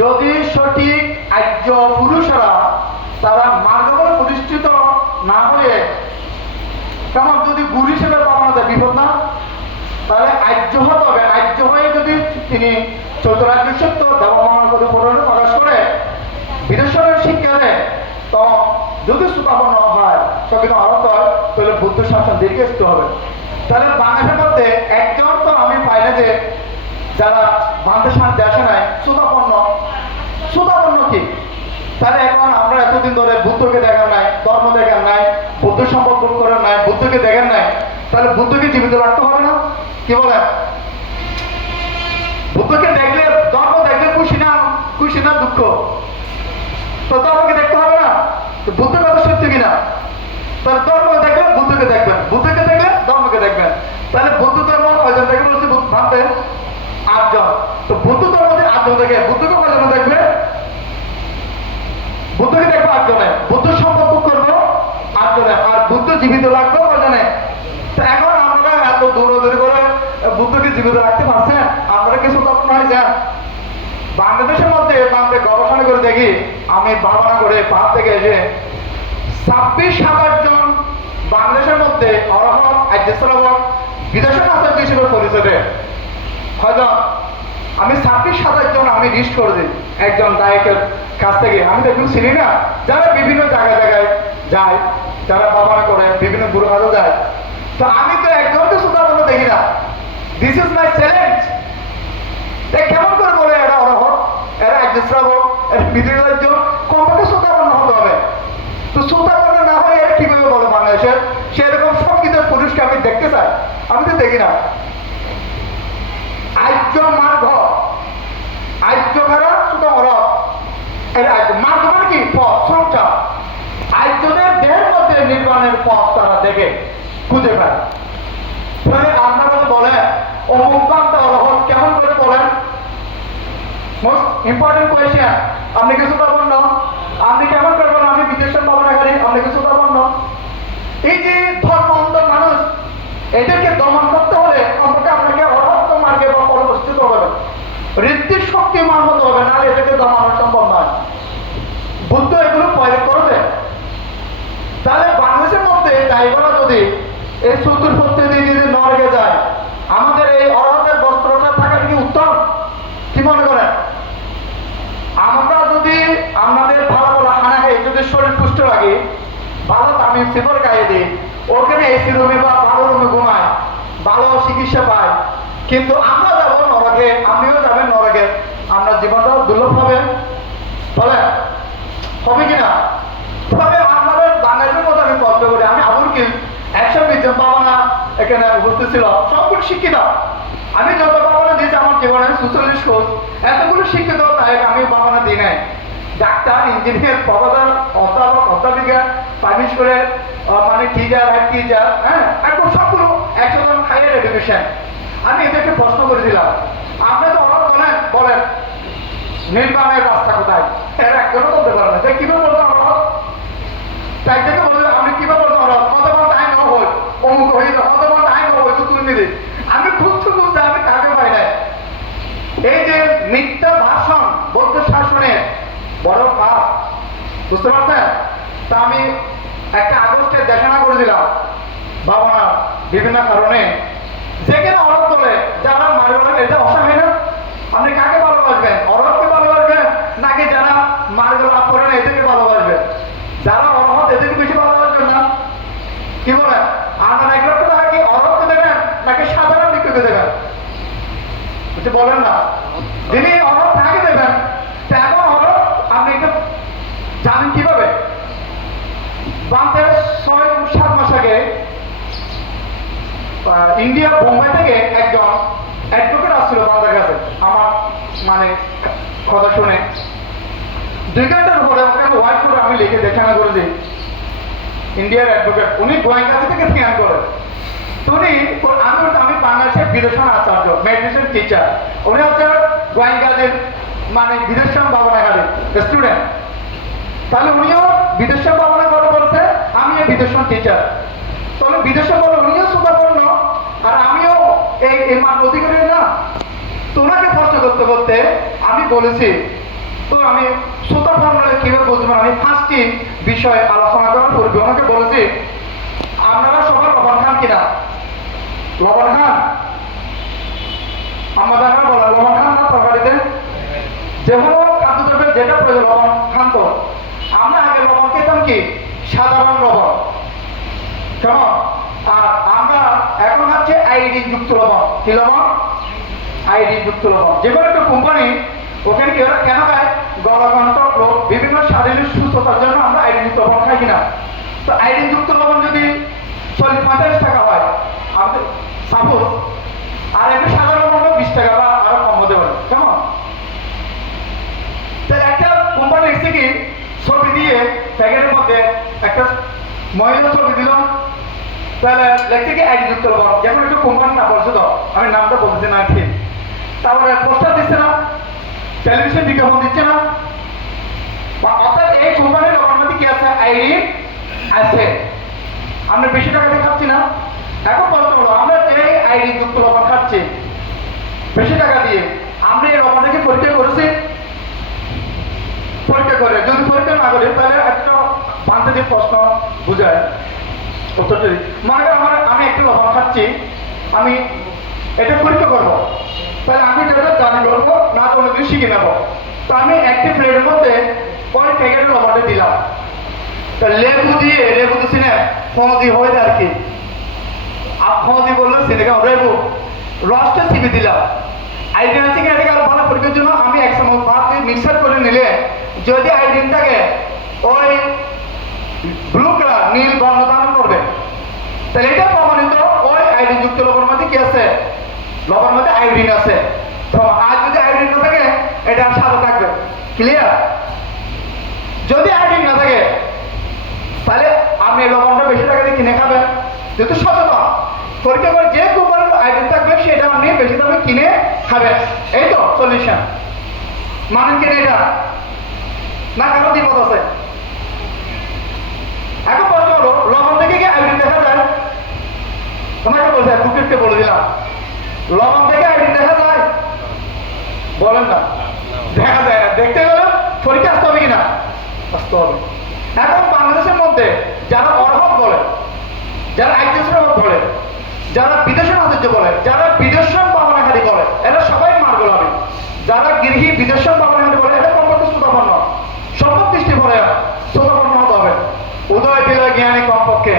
যদি সঠিক আর্য পুরুষরা তারা মার্গবলে প্রতিষ্ঠিত না হয়ে কেমন যদি গুরু হিসেবে পাওয়া যায় বিপদ না তাহলে আর্য হতে হবে আর্য হয়ে যদি তিনি চতুরার্য সত্য দেবমান করে প্রকাশ করে বিদেশের শিক্ষা দেয় তো যদি সুতাপন্ন হয় সঙ্গীত আরত হয় তাহলে বুদ্ধ শাসন দীর্ঘস্থ হবে তাহলে বাংলাদেশের মধ্যে একজন তো আমি পাই না যে যারা বাংলাদেশ শান্তি আসে নাই সুতাপন্ন কি তাহলে এখন আমরা এতদিন ধরে বুদ্ধকে দেখেন নাই ধর্ম দেখেন নাই বুদ্ধ সম্পদ ভোগ করেন নাই বুদ্ধকে দেখেন নাই তাহলে বুদ্ধকে জীবিত রাখতে হবে না কি বলেন বুদ্ধকে দেখলে ধর্ম দেখলে খুশি না দুঃখ তো ধর্মকে দেখতে হবে না বুদ্ধ কথা সত্যি কিনা তাহলে ধর্ম দেখলে বুদ্ধকে দেখবেন বুদ্ধকে দেখলে ধর্মকে দেখবেন তাহলে বুদ্ধ ধর্ম কয়জন দেখে বলছে ভাবতে 8 জন তো বুদ্ধ ধর্ম 8 জন দেখে বুদ্ধকে কয়জন দেখবে বুদ্ধকে দেখবো 8 জনে বুদ্ধ সম্পর্ক করবো 8 জনে আর বুদ্ধ জীবিত রাখবো কয়জনে তো এখন আমরা এত দৌড়াদৌড়ি করে বুদ্ধকে জীবিত রাখতে পারছেন আপনারা কিছু তখন হয় যান বাংলাদেশের মধ্যে আমরা গবেষণা করে দেখি আমি ভাবনা করে পাহাড় থেকে এসে 26,000 জন বাংলাদেশের মধ্যে অরহত আর্যশ্রাবক বিদেশের আচার্য হিসেবে পরিচয় দেয় হয়তো আমি 26,000 জন আমি লিস্ট করে দিই একজন গায়কের কাছ থেকে আমি তো একটু চিনি না যারা বিভিন্ন জায়গায় যায় যারা ভাবনা করে বিভিন্ন গুরু হাতে যায় তো আমি তো একজনকে সুতাপন্ন দেখি না দিস ইজ মাই চ্যালেঞ্জ কেমন করে বলে এরা অরহত এরা আর্যশ্রাবক এরা বিদেশ কমপক্ষে সুতাপন্ন হতে হবে তো সুতাপন্ন না হয়ে এরা কিভাবে বলে বাংলাদেশের সেরকম সঙ্গীতের পুরুষকে আমি দেখতে চাই আমি তো দেখি না আর্য মার্গ আর্য কারা সুতা অরহত মার্গ মানে কি পথ সংসার আর্যদের দেহের মধ্যে নির্মাণের পথ তারা দেখে খুঁজে পায় আপনারা বলেন অমুক বান্দা অরহত কেমন করে বলেন মোস্ট ইম্পর্টেন্ট কোয়েশ্চেন আপনি কি সুতাপন্ন আপনি কেমন করবেন আমি বিদেশের ভাবনাকারী আপনি কি সুতাপন্ন এই যে ধর্ম অন্ধ মানুষ এদেরকে দমন করতে হলে অন্তকে আপনাকে অরহত মার্গে বা পরিবর্তিত হবে ঋত্বিক শক্তিমান হতে হবে না এটাকে দমানো সম্ভব নয় বুদ্ধ এগুলো প্রয়োগ করেছে তাহলে বাংলাদেশের মধ্যে ড্রাইভাররা যদি এই চতুর্পথে দিয়ে যদি নরকে যায় সিপর গায়ে দিই, ওখানে এসি রুমে বা ভালো রুমে ঘুমায়, ভালো চিকিৎসা পায়, কিন্তু আমরা যাবো নরকে, আপনিও যাবেন নরকে, আপনার জীবনটাও দুর্লভ হবে, বলেন হবে কিনা? তবে আমাদের বাঙালির মতো আমি কষ্ট করি, আমি আবুল কি 120 জন বাবা এখানে উপস্থিত ছিল, সবগুলো শিক্ষিত। আমি যত বাবানা দিয়েছি আমার জীবনে 46 কোর্স, এতগুলো শিক্ষিত তাই আমি বাবানা দিই নাই। ডাক্তার, ইঞ্জিনিয়ার, প্রফেসর, অধ্যাপক, অধ্যাপিকা, পাবলিশ করে মানে টিচার, হেড টিচার, হ্যাঁ, একদম সবগুলো 100 জন হায়ার এডুকেশন। আমি এদেরকে প্রশ্ন করেছিলাম, আপনি তো অবাক বলেন বলেন নির্মাণের রাস্তা কোথায়? এর একজনও বলতে পারে না, তাই কিভাবে বলতে অবাক? তাই থেকে বলতে আমি কিভাবে বলতে অবাক? কতবার তাই ন হই, অমুক হয়ে যাও, কতবার তাই ন হই, তো তুমি নিলি। আমি খুঁজতে খুঁজতে আমি কাকে পাই নাই। এই যে মিথ্যা ভাষণ বৌদ্ধ শাসনের বড় পাপ, বুঝতে পারছেন? তা আমি একটা আগস্টে দেখানা করেছিলাম বাবা বিভিন্ন কারণে, যেখানে অরব বলে যারা মারি বলেন, এটা অসহায় না? আপনি কাকে ভালোবাসবেন? অরবকে ভালোবাসবেন নাকি যারা মারগোলা করে না এদেরকে ভালোবাসবেন? যারা অরহত এদেরকে বেশি ভালোবাসবেন না? কি বলেন? আপনার 1 লক্ষ টাকা কি অরবকে দেবেন নাকি সাধারণ ব্যক্তিকে দেবেন? কিছু বলেন না। যিনি অরব তাকে দেবেন, এখন অরব আপনি একটু জানেন কিভাবে? বাংলাদেশ 6-7 মাস আগে ইন্ডিয়া বোম্বাই থেকে একজন অ্যাডভোকেট আসছিল আমাদের কাছে, আমার মানে কথা শুনে 2 ঘন্টার উপরে ওকে হোয়াইট করে আমি লিখে দেখানো করেছি। ইন্ডিয়ার অ্যাডভোকেট, উনি গোয়েঙ্কাজি থেকে স্ক্যান করে, আমি বাংলাদেশের বিদেশন আচার্য, মেডিটেশন টিচার, উনি হচ্ছে গোয়েঙ্কাজির মানে বিদেশন ভাবনাকারী স্টুডেন্ট। তাহলে উনিও বিদেশন ভাবনা করে বলছে, আমিও বিদেশন টিচার। তাহলে বিদেশে বলে উনিও সুতাপন্ন আর আমিও এই মান অধিকারী না। তোমাকে প্রশ্ন করতে করতে আমি বলেছি, তো আমি সুতাপন্ন কিভাবে বুঝবেন, আমি 5টি বিষয় আলোচনা করার পূর্বে ওনাকে বলেছি, আপনারা সবাই লবণ খান কিনা? লবণ খান? আমাদের বলা লবণ খান না তরকারিতে? যেমন খাদ্যদ্রব্যের যেটা প্রয়োজন লবণ খান তো। আমরা আগে লবণ খেতাম কি সাধারণ লবণ, কেমন? আর আমরা এখন হচ্ছে আয়োডিন যুক্ত লবণ। কি লবণ? আয়োডিন যুক্ত লবণ। যে কোনো একটা কোম্পানি ওখানে কি কেন খায়? গলকণ্টক রোগ, বিভিন্ন শারীরিক সুস্থতার জন্য আমরা আয়োডিন যুক্ত লবণ খাই কিনা? তো আয়োডিন যুক্ত লবণ যদি 40-45 টাকা হয় আমাদের সাপোজ, আর এমনি সাধারণ লবণ 20 টাকা বা আরো কম হতে পারে, কেমন? তাহলে একটা কোম্পানি এসে কি ছবি দিয়ে প্যাকেটের মধ্যে একটা মহিলা ছবি দিল, তাহলে লেখছে কি আইডি যুক্ত লবণ, যেমন একটু কোম্পানি না বলছে তো, আমি নামটা বলছি না ঠিক। তারপরে পোস্টার দিচ্ছে না, টেলিভিশন বিজ্ঞাপন দিচ্ছে না, অর্থাৎ এই কোম্পানির লবণ মধ্যে কি আছে? আইডি আছে। আমরা বেশি টাকা দিয়ে খাচ্ছি না। এখন প্রশ্ন হলো, আমরা যে আইডি যুক্ত লবণ খাচ্ছি বেশি টাকা দিয়ে, আমরা এই লবণটাকে পরীক্ষা করেছি? পরীক্ষা করে, যদি পরীক্ষা না করি তাহলে একটা বান্ধবীর প্রশ্ন বুঝায় উত্তরটি। মনে করেন আমি একটু লবণ খাচ্ছি, আমি এটা পরীক্ষা করবো, তাহলে আমি যেটা জানি করবো না কোনো কিছু শিখে নেবো। তো আমি একটি প্লেটের মধ্যে কয়েক প্যাকেটের লবণটা দিলাম, তা লেবু দিচ্ছি না, ফজি হয়ে যায় আর কি, ফজি বললো সিনেকা লেবু রসটা চিপে দিলাম। আইডিন আছে কিনা এটাকে আরো ভালো পরীক্ষার জন্য আমি 1 চামচ ভাত দিয়ে মিক্সার করে নিলে যদি আইডিনটাকে ওই ব্লু কালার নীল বর্ণ ধারণ করবে, তাহলে এটা প্রমাণিত ওই আইডিন যুক্ত লবণ মধ্যে কি আছে? লবণ মধ্যে আয়োডিন আছে। তো আর যদি আয়োডিন না থাকে এটা সাদা থাকবে। ক্লিয়ার? যদি আয়োডিন না থাকে তাহলে আপনি লবণটা বেশি টাকা দিয়ে কিনে খাবেন, যেহেতু সচেতন পরীক্ষা করে যে কোম্পানির আয়োডিন থাকবে সেটা আপনি বেশি দামে কিনে খাবেন। এই তো সলিউশন। মানেন কিনা এটা? না কারো দ্বিমত আছে? এখন প্রশ্ন হলো, লবণ থেকে কি আয়োডিন দেখা যায়? তোমাকে বলছে, দুঃখকে বলে দিলাম, লবণ থেকে আয়োডিন দেখা যায়? বলেন না, দেখা যায় না। দেখতে গেলে পরীক্ষা আসতে হবে কিনা? আসতে হবে। এখন বাংলাদেশের মধ্যে যারা অরহত বলে, যারা আইডিয়াসের বলে, যারা বিদেশের আচার্য বলে, যারা বিদেশন ভাবনাকারী বলে, এরা সবাই মার্গল হবে। যারা গৃহী বিদেশন ভাবনাকারী বলে, এটা কমপক্ষে সুতাপন্ন, সম্পদ দৃষ্টি বলে সুতাপন্ন হতে হবে। উদয় বিলয় জ্ঞানী কমপক্ষে।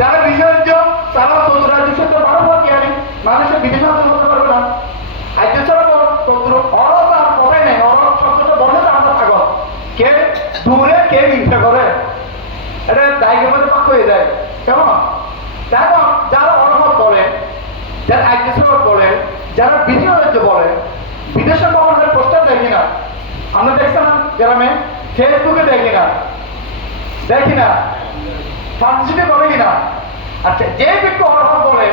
যারা বিশেষজ্ঞ তারা 14,212 জ্ঞানী, মানুষের বিদেশ হতে পারবে না। আর যেছাড়া অরব আর কথাই নেই, অরব শব্দটা বললে তো আমরা পাগল। কে দূরে কে হিংসা করে, এটা দায়িত্বের মধ্যে পাক হয়ে যায়। কেমন? এখন যারা অরহত বলে, যারা আইডিয়াসরব বলে, যারা বিদেশ বলে, বিদেশের কখনো পোস্টার দেখি না, আমরা দেখছেন না গ্রামে, ফেসবুকে দেখি না, দেখি না, ফান্সিটে করে কিনা। আচ্ছা, যে ব্যক্তি অরহত বলে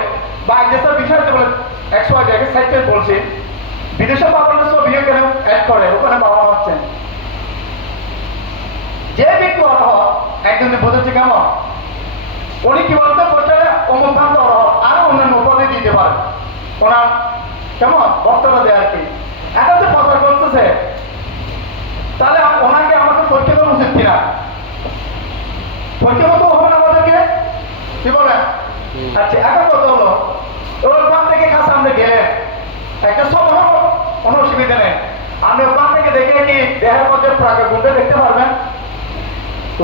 বা আইডিয়াসের বিষয় বলে 100 জায়গায় সাইটে বলছে, বিদেশের বাবার ছবি এখানে অ্যাড করে, ওখানে বাবা হচ্ছেন। যে ব্যক্তি অরহত একজনে বোঝাচ্ছে কেমন, উনি কি বলতে পোস্টারে অমুক ভান্ত অরহত আরো অন্যান্য উপাধি দিতে পারে, ওনার কেমন বক্তব্য দেয় আর কি। এখন যে প্রচার করতেছে, তাহলে ওনাকে আমাকে পরীক্ষা করা উচিত কিনা? পরীক্ষা মতো হবে না আমাদেরকে, কি বলেন? আচ্ছা, এখন কত হলো, ওর বাম থেকে কাছে আমরা গেলেন, একটা সব হলো, কোনো অসুবিধা নেই। আপনি ওখান থেকে দেখে কি দেহের মধ্যে প্রাকে গুণটা দেখতে পারবেন।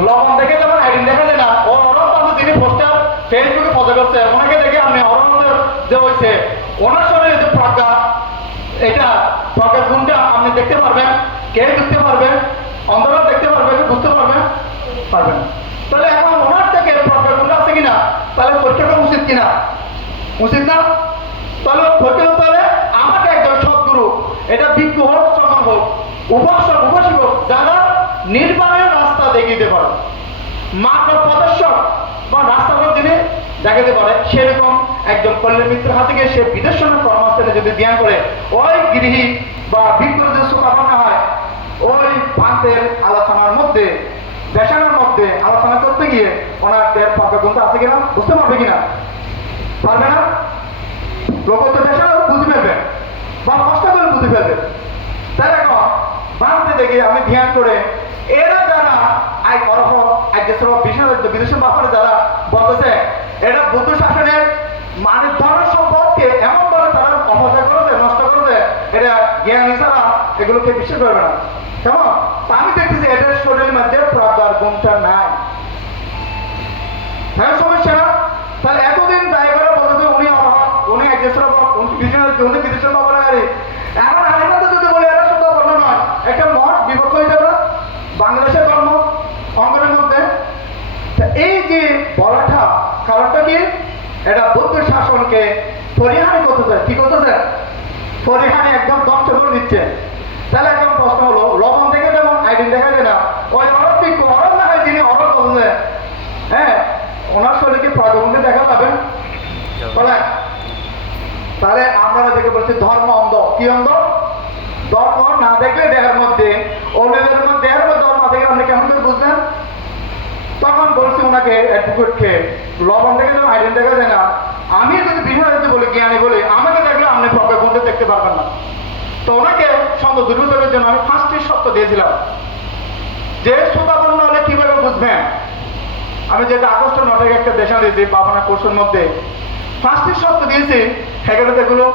লবণ দেখে যেমন আইডিন দেখা যায় না, ও অরব বান্ধব যিনি পোস্টার ফেসবুকে ফটো করছে, ওনাকে দেখে আপনি অরবের যে হয়েছে ওনার শরীরে যে প্রাকা, এটা প্রাকের গুণটা আপনি দেখতে পারবেন, কে দেখতে পারবেন, অন্ধরা দেখতে পারবেন, বুঝতে পারবেন পারবেন। তাহলে এখন ওনার থেকে প্রাকের গুণটা আছে কিনা, তাহলে পরীক্ষা করা উচিত কিনা? উচিত না? তাহলে পরীক্ষা তাহলে আমাকে একজন সদ্গুরু, এটা বিজ্ঞ হোক, সমান হোক, উপাসক উপাসক হোক, যারা নির্বাণের রাস্তা দেখিয়ে দিতে পারে, মাত্র প্রদর্শক বা রাস্তাগুলো যিনি দেখাতে পারে, সেরকম একজন কল্যাণ মিত্রের হাতে গিয়ে সে বিদর্শনের কর্মস্থলে যদি ধ্যান করে, ওই গৃহী বা বিজ্ঞ যে শোকাপন্ন হয়, ওই পান্তের আলোচনার মধ্যে দেশানোর মধ্যে আলোচনা করতে গিয়ে ওনার দেহের পাকা গুণটা আছে কিনা বুঝতে পারবে কিনা? পারবে না। লোক তো দেশানো বুঝে ফেলবে বা কষ্ট করে বুঝে ফেলবে। তাই এখন বাঁধতে দেখে আমি ধ্যান করে, এরা যারা আই অরহ দেশের বিদেশের ব্যাপারে যারা বলতেছে, এটা বুদ্ধ শাসনের মানে ধর্ম সম্পদকে এমন ভাবে তারা অপচয় করেছে, নষ্ট করেছে, এটা জ্ঞানী ছাড়া এগুলোকে বিশ্বাস করবে না। কেমন? তা আমি দেখতেছি এদের শরীরের মধ্যে প্রজ্ঞার গুণটা নাই। হ্যাঁ, সমস্যা না? তাহলে এতদিন দায় করে বলতেছে উনি অরহ, উনি এক দেশের উনি বিদেশের ব্যাপারে গাড়ি, এখন আরেকটা যদি বলি এরা শুধু বর্ণ নয়, একটা মঠ বিভক্ত হয়ে যাবে বাংলাদেশের ধর্ম অঙ্গনের মধ্যে। এই যে বলাটা কারণটা কি, এটা বৌদ্ধ শাসনকে পরিহানি করতেছে। কি করতেছে? পরিহানি একদম ধ্বংস করে দিচ্ছে। তাহলে এখন প্রশ্ন হলো, লবণ থেকে যেমন আইডিন দেখা যায় না, ওই অরব বিজ্ঞ অরব না হয় যিনি অরব করতেছে, হ্যাঁ, ওনার শরীরকে প্রাগমনে দেখা যাবে বলে। তাহলে আমরা দেখে বলছি ধর্ম অন্ধ। কি অন্ধ? ধর্ম না দেখলে দেহের মধ্যে অন্যদের মধ্যে দেহের মধ্যে ধর্ম আছে কিনা আপনি কেমন করে বুঝলেন? তখন বলছি ওনাকে অ্যাডভোকেটকে, লবণ থেকে যেমন আইডেন দেখা যায় না, আমি যদি বিশেষজ্ঞ বলি, জ্ঞানী বলি, আমাকে দেখলে আপনি প্রজ্ঞা গুণটা দেখতে পারবেন না। তো ওনাকে সন্দেহ দূরীভূতের জন্য আমি 5টি শর্ত দিয়েছিলাম, যে শ্রোতাপন্ন হলে কিভাবে বুঝবেন। আমি যেটা আগস্ট 9 তারিখে একটা দেশা দিয়েছি পাবনা কোর্সের মধ্যে 5টি শর্ত দিয়েছি, সেগুলো এগুলো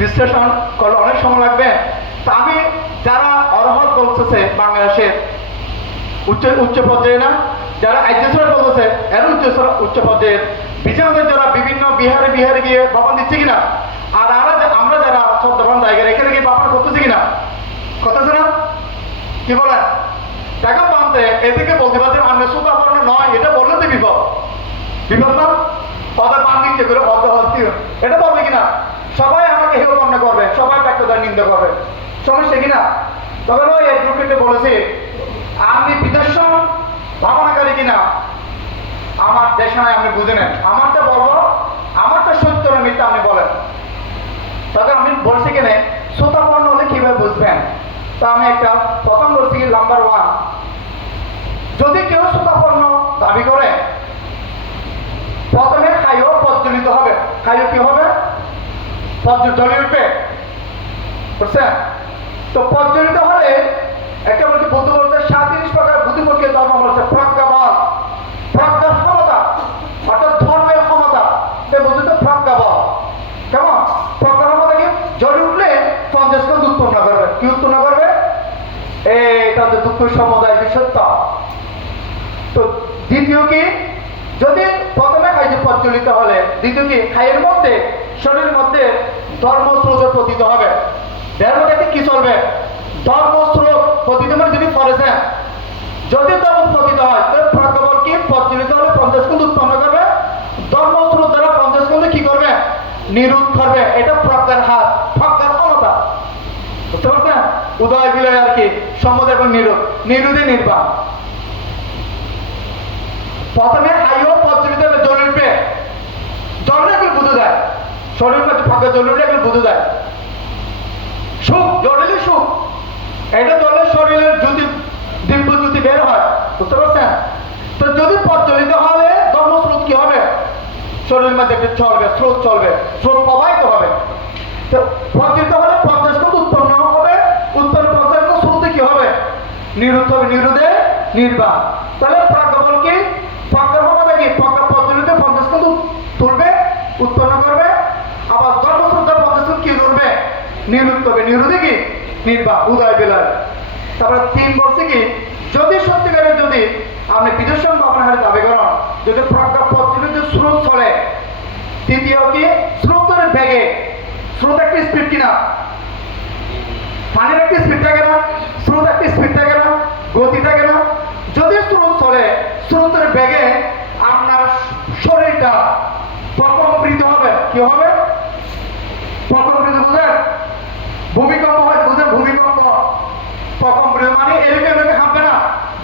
বিশ্লেষণ করলে অনেক সময় লাগবে। তা আমি যারা অরহত বলতেছে বাংলাদেশের উচ্চ পর্যায়ে না, যারা আইজেশ্বর বলতেছে এর উচ্চ পর্যায়ের বিজয়দের যারা বিভিন্ন বিহারে গিয়ে বাবা দিচ্ছে কিনা, আর আমরা যারা শব্দবান জায়গায় এখানে গিয়ে বাবা করতেছি কিনা, করতেছে না? কি বলেন? টাকা পানতে এদিকে বলতে পারছেন আমি সুতাপন্ন নয়, এটা বললে তো বিপদ না? পদে পান দিচ্ছে করে এটা বলবে কিনা? সবাই আমাকে হেয় কন্যা করবে, সবাই ব্যক্ততার নিন্দা করবে, সমস্যা কিনা? তবে ওই অ্যাডভোকেটে বলেছে, আপনি বিদর্শন ভাবনাকারী কিনা আমার দেশে নয়, আপনি বুঝে নেন। আমারটা বলবো, আমারটা সত্য না মিথ্যা আপনি বলেন। তবে আমি বলছি কেন শ্রোতাপন্ন হলে কিভাবে বুঝবেন? তা আমি একটা প্রথম বলছি, নাম্বার 1, যদি কেউ শ্রোতাপন্ন দাবি করে, প্রথমে খাইও প্রজ্বলিত হবে। খাইও কি হবে? জ্বলে উঠবে, বুঝছেন? তো প্রজ্বলিত হলে একটা বলছে বুদ্ধ বলতে 37 প্রকার বুদ্ধিপক্ষের ধর্ম বলছে প্রজ্ঞাবল, প্রজ্ঞার ক্ষমতা, অর্থাৎ ধর্মের ক্ষমতা, সে বুঝতে তো প্রজ্ঞাবল। কেমন? প্রজ্ঞার ক্ষমতা কি? জ্বলে উঠলে 50 স্কন্ধ উৎপন্ন করবে। কি উৎপন্ন করবে? এটা হচ্ছে দুঃখ সমুদায় সত্য। তো দ্বিতীয় কি? যদি প্রথমে খাই যে প্রজ্বলিত হলে দ্বিতীয় কি খাইয়ের মধ্যে শরীরের মধ্যে ধর্মস্রোত পতিত হবে। দেহের মধ্যে কি চলবে? ধর্মস্রোত পতিত মানে যদি ফরেছেন যদি ধর্ম পতিত হয় তো প্রজ্ঞাবল কি প্রজ্বলিত হলে পঞ্চাশকুণ্ড উৎপন্ন করবে, ধর্মস্রোত দ্বারা পঞ্চাশকুণ্ড কি করবে? নিরোধ করবে। এটা প্রজ্ঞার হাত, প্রজ্ঞার ক্ষমতা। বুঝতে পারছেন? উদয় বিলয় আর কি সম্মত এবং নিরোধ, নিরোধে নির্বাণ। প্রথমে হাইও প্রজ্বলিত হবে, জ্বলে উঠবে, জ্বললে এগুলো বুঝে যায় শরীর মধ্যে ফাঁকা জ্বলে উঠলে এগুলো বুঝে যায়। সুখ জ্বললে সুখ, এটা জ্বললে শরীরের জ্যোতি দিব্য জ্যোতি বের হয়। বুঝতে পারছেন? তো যদি প্রজ্বলিত হলে ধর্মস্রোত কি হবে? শরীরের মধ্যে একটা চলবে, স্রোত চলবে, স্রোত প্রবাহিত হবে। তো প্রজ্বলিত হলে পঞ্চাশকুণ্ড উৎপন্ন হবে, উৎপন্ন পঞ্চাশকুণ্ড স্রোতে কি হবে? নিরোধ হবে, নিরোধে নির্বাণ। তাহলে প্রজ্ঞাবল কি? প্রজ্ঞার ক্ষমতা কি? প্রজ্ঞা প্রজ্বলিত পঞ্চাশকুণ্ড তুলবে, উৎপন্ন করবে, আবার ধর্মস্রোত পঞ্চাশকুণ্ড কি করবে? নিরোধ করবে, নিরোধে কি নির্বাণ, উদয় বিলয়। তারপরে 3 বলছে কি যদি সত্যিকারের যদি আপনি বিদর্শন বা আপনার হাতে দাবি করেন যদি প্রজ্ঞা প্রজ্বলিত স্রোত চলে, তৃতীয় কি স্রোতের বেগে, স্রোত একটা স্পিড কিনা, পানির একটা স্পিড থাকে না, স্রোত একটা স্পিড থাকে না, গতি থাকে না। যদি স্রোত চলে স্রোতের বেগে আপনার শরীরটা প্রকম্পিত হবে। কি হবে? প্রকম্পিত বুঝেন? ভূমিকম্প হয় বুঝেন? ভূমিকম্প প্রকম্পিত মানে এরকম হাঁটবে না,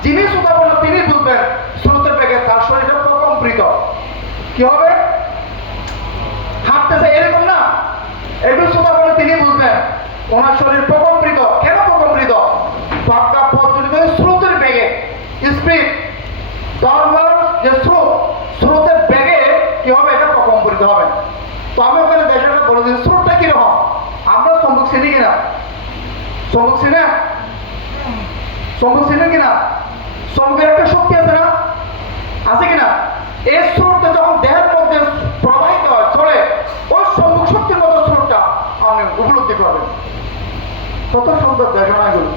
যিনি সুতাপন্ন তিনি বুঝবেন স্রোতের বেগে তার শরীরটা প্রকম্পিত। কি হবে? হাঁটতেছে এরকম না, এরকম সুতাপন্ন তিনি বুঝবেন ওনার শরীর প্রকম্পিত। কেন প্রকম্পিত? প্রজ্ঞা প্রজ্বলিত স্রোতের বেগে, স্পিড ধর্মের যে স্রোত, স্রোতের বেগে কি হবে? এটা প্রকম্পিত হবে। তো আমি ওখানে দেশটা বলে দিই স্রোতটা কিরকম। আমরা চুম্বক চিনি কিনা? চুম্বক চিনে? চুম্বক চিনেন কিনা? চুম্বকের একটা শক্তি আছে না, আছে কিনা? এই স্রোতটা যখন দেহের মধ্যে প্রবাহিত হয় চলে, ওই চুম্বক শক্তির মতো স্রোতটা আপনি উপলব্ধি করবেন। কত সুন্দর দেখানো এগুলো।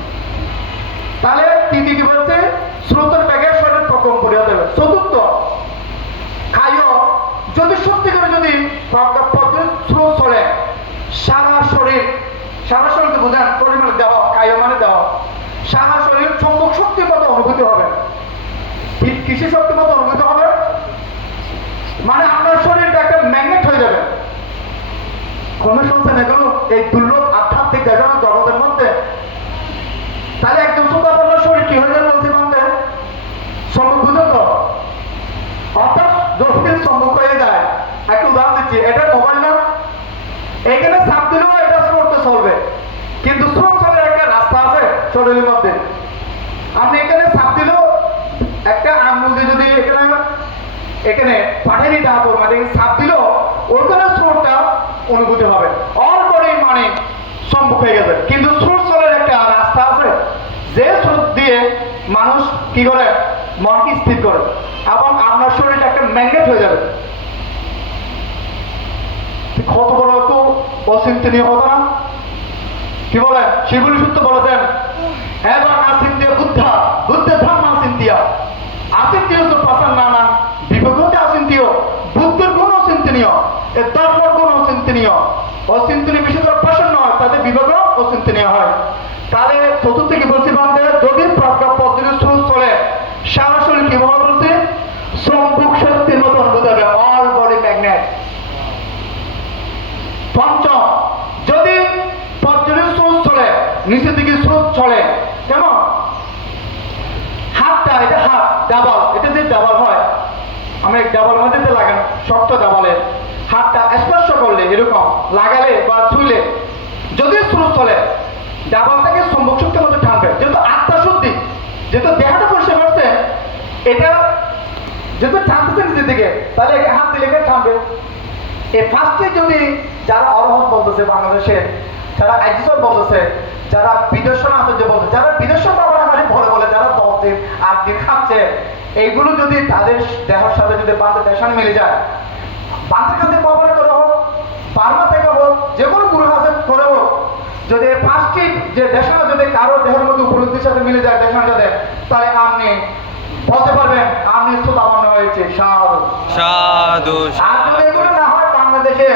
তাহলে তৃতীয় কি বলছে? স্রোতের বেগে শরীর প্রকম্পিত হয়ে যাবে। চতুর্থ খাইও যদি সত্যি করে যদি স্রোত চলে সারা শরীর, সারা শরীরকে বোঝান পরিমাণে দেওয়া, কায়ো মানে দেওয়া, সারা শরীর চুম্বক শক্তির মতো অনুভূতি হবে। কৃষি শক্তির মতো অনুভূতি হবে মানে আপনার শরীরটা একটা ম্যাগনেট হয়ে যাবে। ক্রমে শুনছেন এগুলো এই দুর্লভ আধ্যাত্মিক দেখানো জগতের মধ্যে। তাহলে একদম সুতাপন্ন শরীর কি হয়ে যাবে বলছে বন্ধে সম্মুখ বুঝো তো, অর্থাৎ জটিল সম্মুখ হয়ে যায়। একটা উদাহরণ দিচ্ছি, এটা মোবাইল না, এখানে চাপ দিলেও এটা স্রোতটা চলবে, কিন্তু স্রোত চলার একটা রাস্তা আছে শরীরের মধ্যে। আপনি এখানে চাপ দিলেও একটা আঙুল দিয়ে যদি এখানে পাঠানি দেওয়া করবো মানে চাপ দিলেও ওইখানে স্রোতটা অনুভূতি হবে। অল্প মানে সম্মুখ হয়ে গেছে, কিন্তু স্রোত চলার একটা রাস্তা আছে যে স্রোত দিয়ে মানুষ কি করে মনকে স্থির করে এবং আপনার শরীরটা একটা ম্যাগনেট হয়ে যাবে। কত বড় একটু অচিন্তনীয় কথা না? কি বলে শিবুলি সূত্র বলেছেন এবার আচিন্তীয় বুদ্ধা বুদ্ধের ধাম্মা চিন্তিয়া আচিন্তীয় পাশান নানা বিভক্তি আচিন্তীয় বুদ্ধের গুণ অচিন্তনীয়, এর ধর্মের গুণ অচিন্তনীয়। অচিন্তনীয় বিষয় দ্বারা প্রসন্ন হয় তাদের বিভাগ অচিন্তনীয় হয়। তাহলে চতুর্থ কি বলছি বলতে যদি প্রজ্ঞা পদ্ধতি স্রোত চলে সারা শরীর কিভাবে বলছে চুম্বক শক্তির মতো অনুভূত হবে, অল বডি ম্যাগনেট। পঞ্চম যদি পদ্ধতির স্রোত চলে নিচের দিকে স্রোত চলে কেমন? হাতটা এটা হাত ডাবল, এটা যে ডাবল হয় আমরা ডাবল মধ্যে লাগানো শক্ত ডাবলের হাতটা স্পর্শ করলে এরকম লাগালে বা ছুঁলে যদি স্রোত চলে ডাবলটাকে চুম্বক শক্তির মধ্যে টানবে। যেহেতু আত্মা শুদ্ধি, যেহেতু দেহটা পরিষ্কার করছে, এটা যেহেতু টানতেছে নিচের দিকে তাহলে হাত দিলে টানবে। এই ফার্স্টে যদি যারা অরহত বলতেছে বাংলাদেশে, যারা আইজিসর বলতেছে, যারা বিদর্শন আছে যে বলছে, যারা বিদর্শন বাবা খালি বলে বলে যারা বলছে আর দিয়ে খাচ্ছে, এইগুলো যদি তাদের দেহের সাথে যদি বাঁধে দেশান মিলে যায়, বাঁধের কাছে পাওয়ার করে হোক বার্মা থেকে হোক যে কোনো গুরু কাছে করে হোক, যদি ফার্স্টে যে দেশানা যদি কারো দেহের মধ্যে উপলব্ধির সাথে মিলে যায় দেশান সাথে, তাহলে আপনি বলতে পারবেন আপনি সুতাবান্ন হয়েছে সাধু। সাধু আর যদি এগুলো না হয় বাংলাদেশে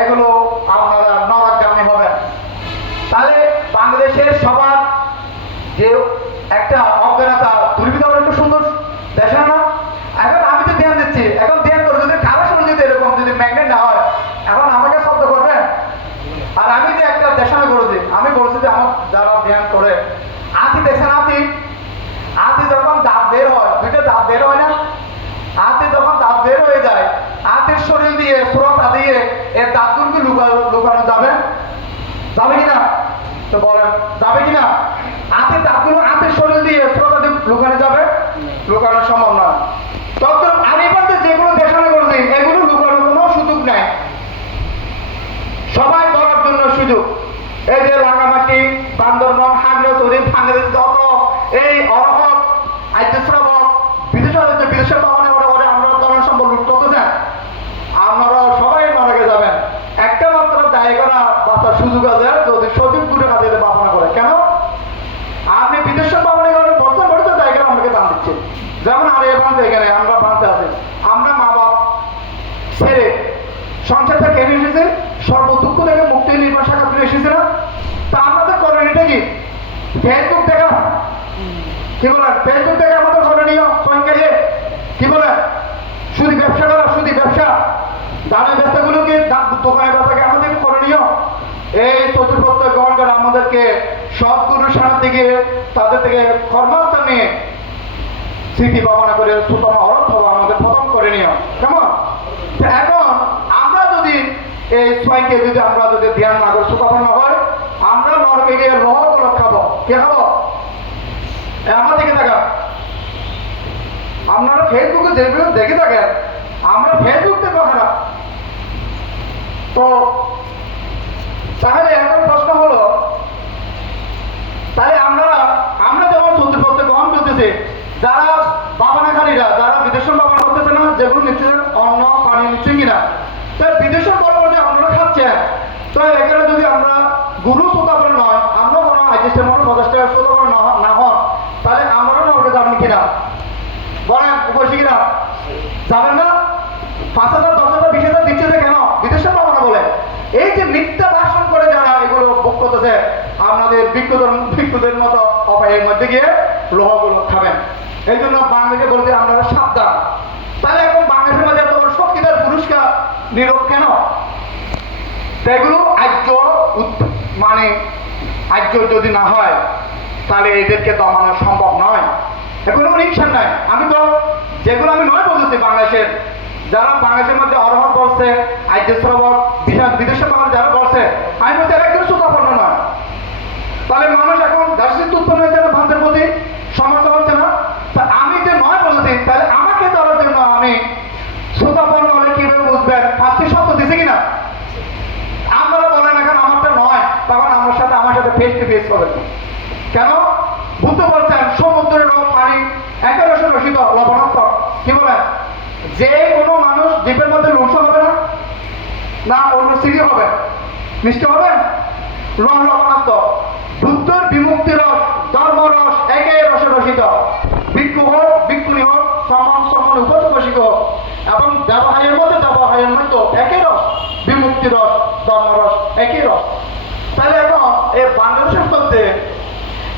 এগুলো আপনারা নরকগামী হবেন। তাহলে বাংলাদেশের সবার যে একটা অজ্ঞানতা দুর্বৃত্ত একটু সুন্দর দেশে না। এখন আমি তো ধ্যান দিচ্ছি, এখন ধ্যান করে যদি কারো সঙ্গে যদি এরকম যদি ম্যাগনেট না হয়, এখন আমাকে শব্দ করবেন। আর আমি যে একটা দেশানো করেছি, আমি বলছি যে আমার যারা ধ্যান করে আতি দেখছেন, আতি যখন দাঁত বের হয়, দুইটা দাঁত বের হয় না, আতি যখন দাঁত বের হয়ে যায়, আতির শরীর দিয়ে সুরতা দিয়ে এর দাঁতগুলোকে লুকানো যাবে যাবে কিনা? তো বলেন যাবে কিনা? আতির দাঁতগুলো আতির শরীর দিয়ে সুরতা দিয়ে লুকানো যাবে? লুকানো সম্ভব না। তখন আমি বলতে যেগুলো দেখানো করেছি এগুলো লুকানোর কোনো সুযোগ নাই, সবাই বলার জন্য সুযোগ। এই যে রাঙামাটি, বান্দরবান, খাগড়াছড়ি, বাংলাদেশ যত এই অরহত আদ্যশ্রাবক বিদেশের পাওয়ানে ওরা আমরা জনসম্পদ লুট করতেছেন, আপনারা সবাই মারা যাবেন। একটা মাত্র জায়গা বাঁচার সুযোগ আছে যদি সঠিক গুণে কাজে বাপনা করে। কেন আপনি বিদেশের পাওয়ানে বছর বছর জায়গা আমাকে দান দিচ্ছে, যেমন আর এবার এখানে আমরা বাঁচতে আছি, আমরা মা বাপ ছেড়ে সংসার থেকে কেন এসেছে, সর্ব দুঃখ থেকে মুক্তি নির্মাণ শাখা ফিরে এসেছে না? তা আমাদের করণীয়টা কি? ফেসবুক দেখা, কি বলেন? ফেসবুক থেকে আমাদের করণীয় সঙ্গে কি বলেন? শুধু ব্যবসা করা, শুধু ব্যবসা, দানের ব্যবসাগুলোকে দোকানের ব্যবসাকে আমাদের করণীয়। এই চতুর্পত্র গ্রহণ করে আমাদেরকে সৎগুরুর সামনে থেকে তাদের থেকে কর্মস্থান নিয়ে স্মৃতি ভাবনা করে সুতম অর্থ আমাদের প্রথম করণীয়। কেমন? এখন আমরা যদি এই ছয়কে যদি আমরা যদি ধ্যান না করে সুখাপন্ন হয়, আমরা নরকে গিয়ে লহগুলো খাবো। কে খাবো? আমার দিকে থাকা আপনারা ফেসবুকে যেগুলো দেখে থাকেন, আমরা ফেসবুক থেকে খারাপ। তো তাহলে এখন প্রশ্ন হলো, তাহলে আমরা যেমন চতুর্পত্র গ্রহণ করতেছি, যারা বাবানাখালীরা যারা বিদেশের বাবানা করতেছে না, যেগুলো নিচ্ছে অন্ন পানি নিচ্ছে কিনা, তাই বিদেশের পরবর্তী আপনারা খাচ্ছেন। তো এখানে যদি আমরা গুরু সুতাপন নয়, আমরা কোনো আইজিস্টের মতো 50 টাকা সুতাপন না হন, তাহলে আমরা নরকে যাবেন কিনা? বলেন বলছি কিনা? যাবেন না? 5,000 10,000 20,000 দিচ্ছে যে কেন? বিদেশের বাবানা বলে। এই যে মিথ্যা ভাষণ করে যারা এগুলো ভোগ করতেছে, আপনাদের ভিক্ষুদের মতো অপায়ের মধ্যে গিয়ে লোহগুলো খাবেন। এই জন্য বাংলাকে বলতে আপনারা সাবধান। তাহলে এখন বাংলাদেশের মধ্যে এত বড় শক্তিদার পুরস্কার নীরব কেন? এগুলো মানে আর্য যদি না হয় তাহলে এদেরকে দমানো সম্ভব নয়। এখন কোনো রিকশন নাই। আমি তো যেগুলো আমি নয় বলতেছি, বাংলাদেশের যারা বাংলাদেশের মধ্যে অরহর বলছে, আর্যশ্রাবক, বিদেশের বাংলা যারা বলছে, আমি বলছি এরা একদম সুতাপন্ন নয়। তাহলে মানুষ এখন দার্শনিক উৎপন্ন হয়েছে না, ভারতের প্রতি সমর্থন হচ্ছে না। তা আমি যে নয় বলছি, তাহলে আমাকে ধরার জন্য আমি সুতাপন্ন হলে কিভাবে বুঝবেন? ফার্স্টে শব্দ দিছে কিনা? আপনারা বলেন এখন আমারটা নয়, তখন আমার সাথে ফেস টু ফেস করবেন। কেন? বুদ্ধ বলছেন সমুদ্রের পানি একেবারে রসিত লবণাত্মক। কি বলেন? যে কোনো মানুষ দ্বীপের মধ্যে লুংস হবে না, না অন্য সিঁড়ি হবে, মিষ্টি হবে, লবণাত্মক। বুদ্ধর বিমুক্তি রস, ধর্ম রস একে রসে রসিত। ভিক্ষু হোক, ভিক্ষুণী হোক, সমান উপস্থিত হোক, এবং ব্যবহারের মধ্যে একই রস, বিমুক্তি রস, ধর্ম রস একই রস। তাহলে এখন এই বাংলাদেশের মধ্যে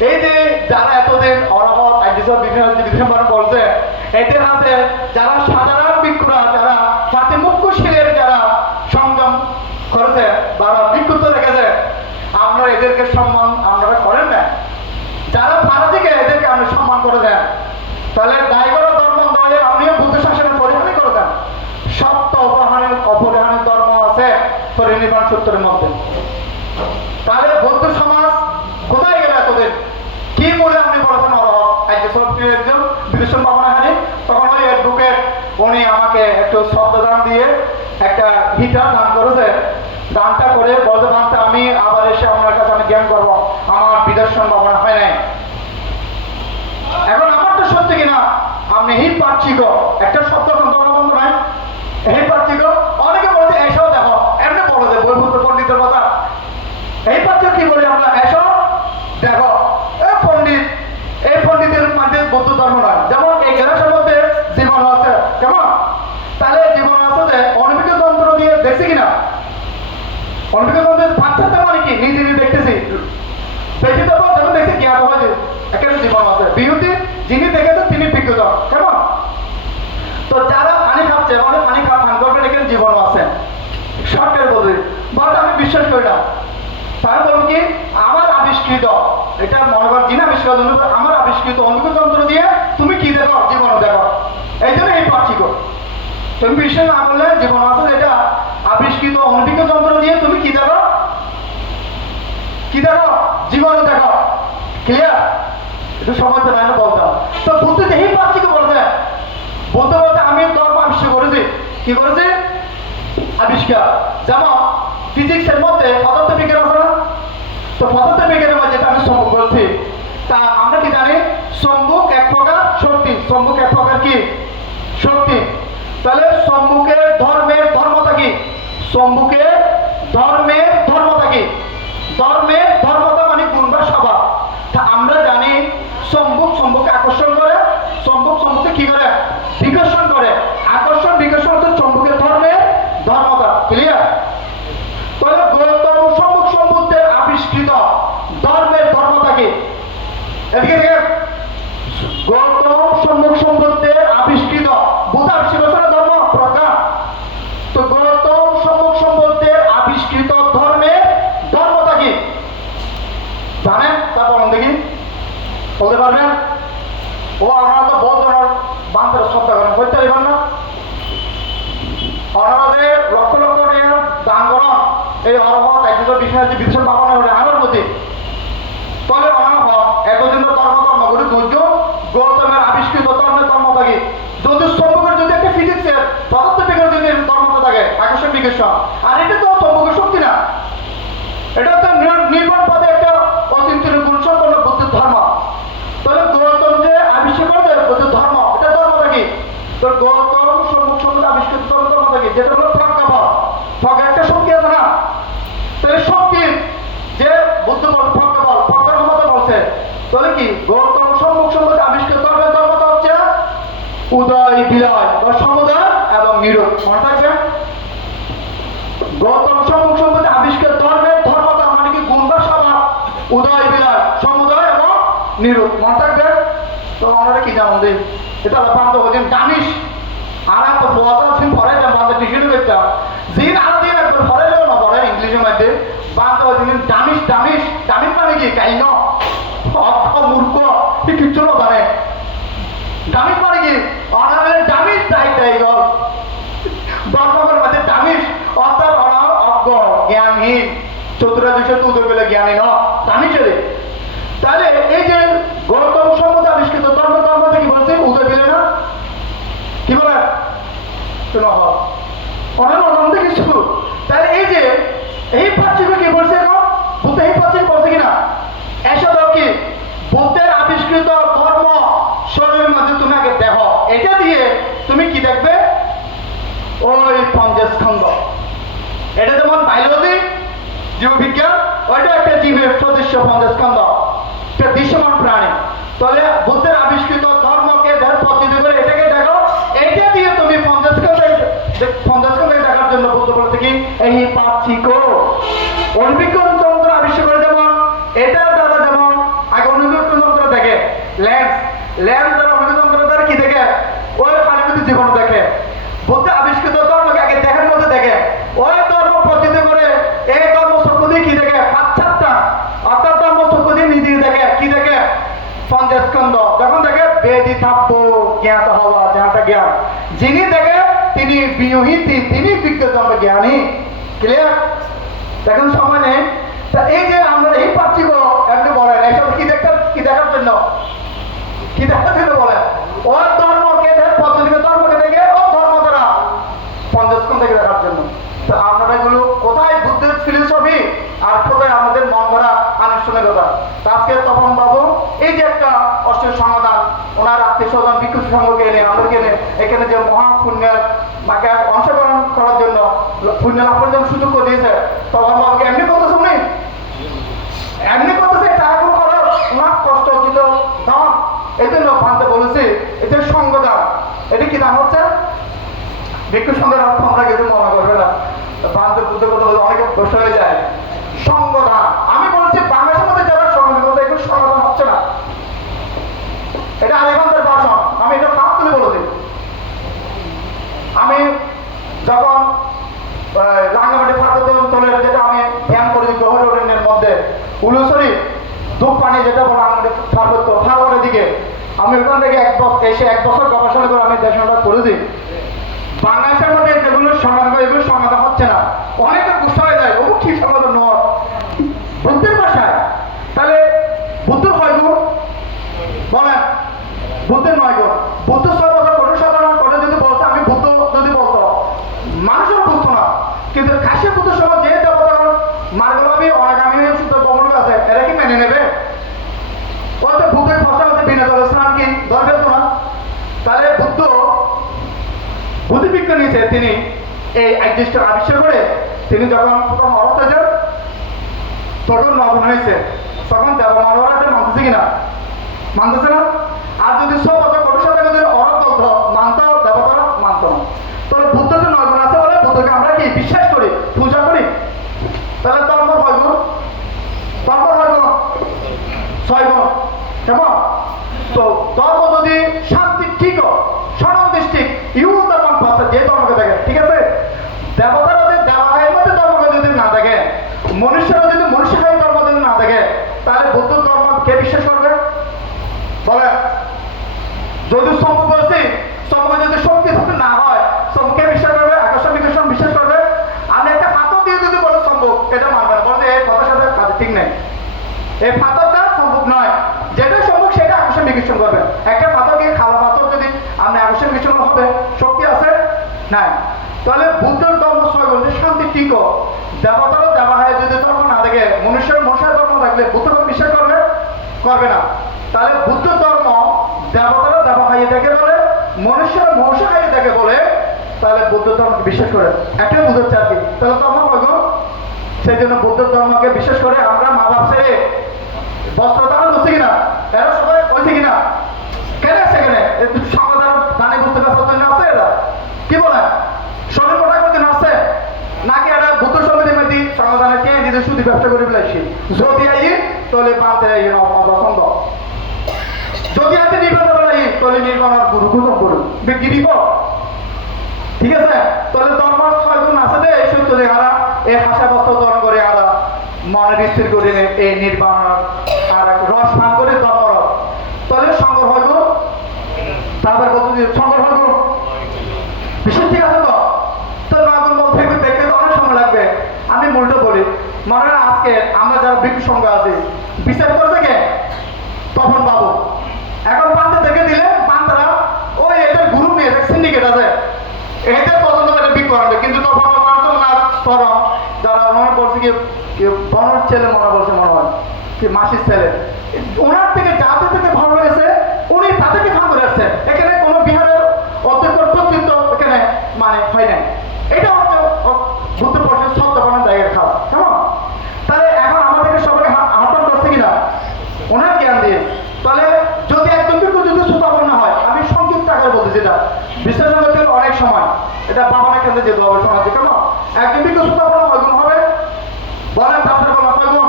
এই যে যারা এতদিন অরহত বিভিন্ন বলছে, এদের হাতে যারা সাধারণ ভিক্ষুরা, যারা সাথে মুখ্যশীলের যারা সংযম করেছে, যারা ভিক্ষুত্ব রেখেছে, আপনারা এদেরকে সম্মান আপনারা করেন না। যারা ভারতীকে এদেরকে আপনি সম্মান করে দেন, তাহলে দায়গর ধর্ম নয়, আপনিও বুদ্ধ শাসনের পরিহারই করে দেন। সপ্ত অপরিহানের ধর্ম আছে পরিনির্বাণ সূত্রের মধ্যে। তাহলে বৌদ্ধ সমাজ কোথায় গেল এতদিন? কি বলে আপনি বলেছেন অরহত একজন বিদেশের বাবানাখালী? তখন ওই অ্যাডভোকেট উনি আমাকে একটু শব্দদান দিয়ে একটা হিটার দান করেছে। দানটা করে বলতে দানটা আমি আবার এসে আপনার কাছে আমি জ্ঞান করবো, আমার বিদেশ সম্ভাবনা হয় নাই। এখন আমারটা সত্যি কিনা আপনি হিট পাচ্ছি গো, একটা শব্দ সম্ভাবনা বন্ধ নাই, হিট পাচ্ছি গো। অনেকে বলছে এসব দেখো, এমনি বলো যে বৈভূত পণ্ডিতের কথা। এই পাচ্ছ কি বলি আমরা? এসব দেখো, এই পণ্ডিতের মধ্যে বৌদ্ধ ধর্ম নয়, কেমন? তাহলে জীবন আছে যে অনভিজ্ঞ যন্ত্র দিয়ে দেখছি কিনা? অনভিজ্ঞ যন্ত্রের পাশ্চাত্য মানে কি? নিজে নিজে দেখতেছি, বেশি তো যখন দেখছি জ্ঞান হয়েছে একটা জীবন আছে। বিহুতি যিনি দেখেছেন তিনি বিজ্ঞজন, কেমন? তো যারা পানি খাচ্ছে মানে পানি পান করবেন, এখানে জীবন আছে। সরকার বলবে বাট আমি বিশ্বাস করি না। তারা বলবো কি আমার আবিষ্কৃত, এটা মনে কর যিনি আবিষ্কার আমার আবিষ্কৃত অনভিজ্ঞ যন্ত্র দিয়ে তুমি কি দেখো? জীবন দেখো। এই জন্য এই পার্থক্য। তুমি বিশ্বাস না করলে জীবন আছে যেটা আবিষ্কৃত অনভিজ্ঞ যন্ত্র দিয়ে তুমি কি দেখো? কি দেখো? জীবন দেখো। ক্লিয়ার? একটু সবাই তো নাই বলতাম। তো বুদ্ধ এই পার্থক্য বলছে, বলতে বলতে আমি ধর্ম আবিষ্কার করেছি। কি করেছি? আবিষ্কার। যেমন ফিজিক্সের মধ্যে পদার্থ বিজ্ঞান আছে না? তো পদার্থ বিজ্ঞানের মধ্যে যেটা আমি সম্ভব বলছি, তা আমরা কি জানি? সম্মুখ এক প্রকার শক্তি। সম্মুখ এক প্রকার কি? শক্তি। তাহলে সম্মুখের ধর্মের ধর্মতা কি? সম্মুখের ধর্মের ধর্মতা কি? ধর্মের ধর্মতা মানে গুণ বা স্বভাব। তা আমরা জানি সম্মুখ সম্মুখকে আকর্ষণ করে, সম্মুখ সম্মুখকে কি করে? বিকর্ষণ করে। আকর্ষণ বিকর্ষণ হচ্ছে সম্মুখের ধর্মের ধর্মতা। ক্লিয়ার? তাহলে গৌতম সম্মুখ সম্বুদ্ধের আবিষ্কৃত ধর্মের ধর্মতা কি? এদিকে দেখেন, গৌতম সম্মুখ সম্বুদ্ধের আবিষ্কৃত বুদ্ধ আবিষ্কৃত ধর্ম প্রজ্ঞা। তো গৌতম সম্মুখ সম্বুদ্ধের আবিষ্কৃত ধর্মের ধর্মতা কি জানেন? তা বলেন দেখি, বলতে পারবেন? ও আপনারা তো বলতেন বান্ধব শ্রদ্ধা করেন, বলতে পারবেন না? অনারাদের লক্ষ লক্ষ টাকার দান করেন এই অরহত একজন বিষয় হচ্ছে বিদেশের বাবানো হলে আমার প্রতি। তবে অনার হক এতদিন ধর্মগুলি ধৈর্য গৌতমের আবিষ্কৃত ধর্মের ধর্মতা কি? যদি সম্পর্কের যদি একটা ফিজিক্সের পদার্থ বিজ্ঞানের যদি ধর্মতা থাকে আকর্ষণ বিকর্ষণ, আর এটা তো সম্পর্কের শক্তি না, এটা হচ্ছে নির্মাণ পদে একটা অচিন্তন গুণসম্পন্ন বুদ্ধের ধর্ম। তাহলে গৌতম যে আবিষ্কার করছে বুদ্ধের ধর্ম, এটা ধর্মটা কি? তো গৌতম সম্মুখ সম্মুখ আবিষ্কৃত ধর্মটা কি? যেটা হলো প্রজ্ঞাপদ। প্রজ্ঞার একটা শক্তি আছে না? তাহলে শক্তির যে বুদ্ধ প্রজ্ঞাপদ, প্রজ্ঞার ক্ষমতা বলছে, তাহলে কি গৌতম সম্মুখ সম্মুখ আবিষ্কৃত ধর্মের ধর্মটা হচ্ছে উদয় বিলয় বা সমুদয় এবং নিরোধ। মনে থাকবে? গৌতম সম্মুখ সম্মুখ আবিষ্কৃত ধর্মের ধর্মতা মানে কি? গুণ বা স্বভাব, উদয় বিলয়, সমুদয় এবং নিরোধ। মনে থাকবে? তো আমরা কি জানো যে এটা বান্ধব হচ্ছেন জানিস আর তো পড়াশোনা দিন পরে বান্ধব টিউশনই করতাম দিন আর দিন একবার পড়াইলেও না পড়ে ইংলিশের মধ্যে বান্ধব হচ্ছেন জানিস জানিস জানিস মানে কি? কাইন অর্থ মূর্খ কিচ্ছু না জানে। জানিস মানে কি? অনারের জানিস তাই তাই গল বান্ধবের মধ্যে জানিস অর্থাৎ অনার অজ্ঞ জ্ঞানহীন চতুরা দুশো তুদের বেলে জ্ঞানী ন জানিস রে। তাহলে এই যে গৌতম সম্মুখ আবিষ্কৃত ধর্ম ধর্ম থেকে বলছে উদয় বিলে না? কি বলে? অনন্ত কিছু। তাহলে এই যে এই পার্থক্য কি বলছে এখন? বুদ্ধ এই পার্থক্য বলছে কিনা? এসব কি বুদ্ধের আবিষ্কৃত ধর্ম শরীরের মধ্যে তুমি আগে দেখো, এটা দিয়ে তুমি কি দেখবে? ওই পঞ্চস্কন্ধ। এটা যেমন বায়োলজি জীববিজ্ঞান, ওইটা একটা জীবের সদস্য পঞ্চস্কন্ধ, একটা দৃশ্যমান প্রাণী। তাহলে বুদ্ধের আবিষ্কৃত ধর্মকে প্রতিনিধি করে এটাকে দেখো, এটা দিয়ে তুমি পঞ্চস্কন্ধ দেখার জন্য বুদ্ধ বলতে কি এই পার্থক্য। অনভিজ্ঞ যন্ত্র আবিষ্কার করে যেমন এটার দ্বারা যেমন আগে অনভিজ্ঞ যন্ত্র দেখে লেন্স, লেন্স দ্বারা অনভিজ্ঞ যন্ত্র দ্বারা কি দেখে? ওই প্রাণীর জীবন দেখে। বুদ্ধ আবিষ্কৃত ধর্মকে আগে দেখার মধ্যে দেখে, ওই ধর্ম প্রতিনিধি করে এই ধর্ম চক্ষু দিয়ে কি দেখে? পাশ্চাত্যা অর্থাৎ ধর্ম চক্ষু দিয়ে নিজে দেখে কি দেখে? পঞ্চস্কন্ধ। যখন দেখে বেদিতাব্য জ্ঞাত হওয়া, যাহাটা জ্ঞান যিনি দেখে তিনি বিহিতি, তিনি বিজ্ঞ ধর্ম জ্ঞানী। ক্লিয়ার? দেখুন সময় নেই। তা এই যে আমরা এই পার্থক্য একটু বলেন এইসব কি দেখতে, কি দেখার জন্য, কি দেখার জন্য বলেন? ও ধর্মকে প্রতিনিধি ধর্মকে দেখে ও ধর্ম দ্বারা পঞ্চস্কন্ধ থেকে দেখার জন্য। তো আপনারা এগুলো কোথায় বুদ্ধের ফিলোসফি আর কোথায় আমাদের মন ভরা আনুষ্ঠানিকতা? আজকে তপন বাবু এই যে একটা অষ্টম সমাধান ওনার আত্মীয় স্বজন বিক্ষুব্ধ সংঘকে এনে আমাদেরকে এনে এখানে যে মহা পুণ্যের মাকে অংশগ্রহণ করার জন্য পুণ্য লাভ করার জন্য সুযোগ করে দিয়েছে, তপন বাবুকে এমনি করতেছে উনি, এমনি করতেছে তা এখন খরচ ওনার কষ্ট অর্জিত দাম। এই জন্য ভাবতে বলেছি এটা সঙ্গদান। এটা কি দাম হচ্ছে? ভিক্ষু সঙ্গের অর্থ আমরা কিছু মনে করবে না, বান্ধব বুদ্ধের কথা বলে অনেকে কষ্ট হয়ে যায়। সঙ্গদান, আমি বলছি বাংলাদেশের মধ্যে যারা সঙ্গের মধ্যে এগুলো সমাধান হচ্ছে না, এটা আলিগঞ্জের ভাষণ, আমি এটা ফাঁক তুলে বলেছি। আমি যখন রাঙ্গামাটি ফাঁকুদ অঞ্চলের যেটা আমি ধ্যান করেছি গ্রহণের মধ্যে উলুসরি ধূপ পানি যেটা বলে আমাদের পার্বত্য ফারওয়ারের দিকে, আমি ওখান থেকে এসে 1 বছর গবেষণা করে আমি দেশটা করেছি। বাংলাদেশের মধ্যে যেগুলো সমাধান, এগুলো সমাধান হচ্ছে না, অনেকে গুসা হয়ে যায়, ও ঠিক সমাধান নয় বুদ্ধের ভাষায়। তাহলে বুদ্ধর হয় গুণ বলেন, বুদ্ধের 9 গুণ। বুদ্ধ 6 বছর কঠোর সাধনা করে যদি বলতো, আমি বুদ্ধ যদি বলতো মানুষের বুঝতো না, কিন্তু খাসি বুদ্ধ সমাজ যে দেবতা মার্গলাভী অনাগামী শুদ্ধ কমল আছে, এরা কি মেনে নেবে? বলতে বুদ্ধের ভাষা হচ্ছে বিনা জলে স্নান কি দরকার তো না। তাহলে বুদ্ধ বুদ্ধিবিজ্ঞানী নিয়েছে, তিনি এই আইডিয়াটা আবিষ্কার করে তিনি যখন প্রথম অবস্থা যান তখন নবন হয়েছে, তখন দেব মানবরা মানতেছে কিনা? মানতেছে না। আর যদি 100 বছর কঠোর সাথে যদি অরত মানতে দেবতারা মানত না, তাহলে বুদ্ধ যে 9 গুণ আছে বলে বুদ্ধকে আমরা কি বিশ্বাস করি, পূজা করি। তাহলে ধর্ম হয় গুণ, ধর্ম হয় গুণ 6 গুণ, কেমন? তো ধর্ম যদি শান্তি ঠিক সনন্দিষ্টিক ইউ ধর্ম ভাষা যে ধর্মকে দেখে, ঠিক আছে? দেবতারা যদি দেবালয়ের মধ্যে ধর্মকে যদি না দেখে, মনুষ্যরা যদি মনুষ্যহাই ধর্ম যদি না দেখে, তাহলে বৌদ্ধ ধর্ম কে বিশ্বাস করবে বলে? যদি সম্ভব বলছি সম্ভব যদি শক্তি থাকতে না হয়, সম্ভবকে বিশ্বাস করবে? আকর্ষণ বিকর্ষণ বিশ্বাস করবে? আমি একটা পাথর দিয়ে যদি বলে সম্ভব, এটা মানবে না, বলতে এই কথার সাথে কাজ ঠিক নেই, এই পাথরটা সম্ভব নয়। যেটা সম্ভব সেটা আকর্ষণ বিকর্ষণ করবে। একটা পাথরকে খাওয়া পাথর যদি আপনি আকর্ষণ বিকর্ষণ হবে, শক্তি আছে নাই। তাহলে বুদ্ধের ধর্ম 6 গুণ, শান্তি ঠিক দেবতারও দেওয়া হয় যদি ধর্ম না দেখে, মনুষ্যের মশার ধর্ম থাকলে বুদ্ধ ধর্ম বিশ্বাস করবে? করবে না। তাহলে বুদ্ধ ধর্ম দেবতারা দেবা খাইয়ে দেখে বলে, মনুষ্যরা মনুষ্য খাইয়ে দেখে বলে, তাহলে বৌদ্ধ ধর্মকে বিশ্বাস করে, একটা বুঝতে আর কি। তাহলে ধর্ম হয় গো। সেই জন্য বৌদ্ধ ধর্মকে বিশ্বাস করে আমরা মা বাপ ছেড়ে বস্ত্র দান করছি কিনা? এরা সবাই হয়েছে কিনা? কেন আছে কেন? সমাধান দানে বুঝতে পারছে না, আছে এরা কি বলে শরীর মোটা করতে না আছে নাকি? এরা বুদ্ধ সমিতি মেদি সমাধানে কে দিতে শুধু ব্যবসা করে ফেলাইছি, যদি আই তাহলে পাতে অপছন্দ, যদি আজ নির্বাচন করাই তাহলে নির্বাচন গুরু গুজব করুন বিক্রি দিব, ঠিক আছে? তাহলে ধর্ম 6 গুণ আছে দে, এই সত্য দেখারা এই ভাষা বস্ত্র ধারণ করে আরা মনের স্থির করে এই নির্বাণ আর রস পান করে ধর্ম, তাহলে সংগ্রহ হয় গুণ। তারপর বলতে সংগ্রহ হয় গুণ বিশেষ, ঠিক আছে তো? তো 9 গুণ বলতে দেখতে তো অনেক সময় লাগবে। আমি মূলটা বলি, মনে হয় আজকে আমরা যারা ভিক্ষু সংঘ আছি বিচার করছে কে? তপন বাবু। এখন পান্তে দেখে দিলে পান্তারা ওই এদের গ্রুপ নিয়ে সিন্ডিকেট আছে, এদের পছন্দ করে ভিক্ষু আনবে, কিন্তু তখন যারা মনে করছে কি বনের ছেলে মনে বলছে, মনে হয় কি মাসির ছেলে, ওনার থেকে যাদের থেকে ভালো হয়েছে উনি তাদেরকে ভাগ করে আসছেন। এখানে কোনো বিহারের অধ্যক্ষ কর্তৃত্ব এখানে মানে হয় নাই। এটা হচ্ছে বুদ্ধ পরিষদ সত্যপনের জায়গায় খাওয়া, কেমন? তাহলে এখন আমাদেরকে সবাই আহ্বান করছে কিনা ওনার জ্ঞান দিয়ে। তাহলে যদি একদম যদি সুতাপন না হয়, আমি সংক্ষিপ্ত আকারে বলতে, যেটা বিশ্লেষণ করতে অনেক সময়, এটা বাবানের ক্ষেত্রে যেহেতু হবে শোনাচ্ছি, কেন? একদম কিন্তু সুতাপন কয়গুণ হবে বলেন? তাদের বলা কয়গুণ?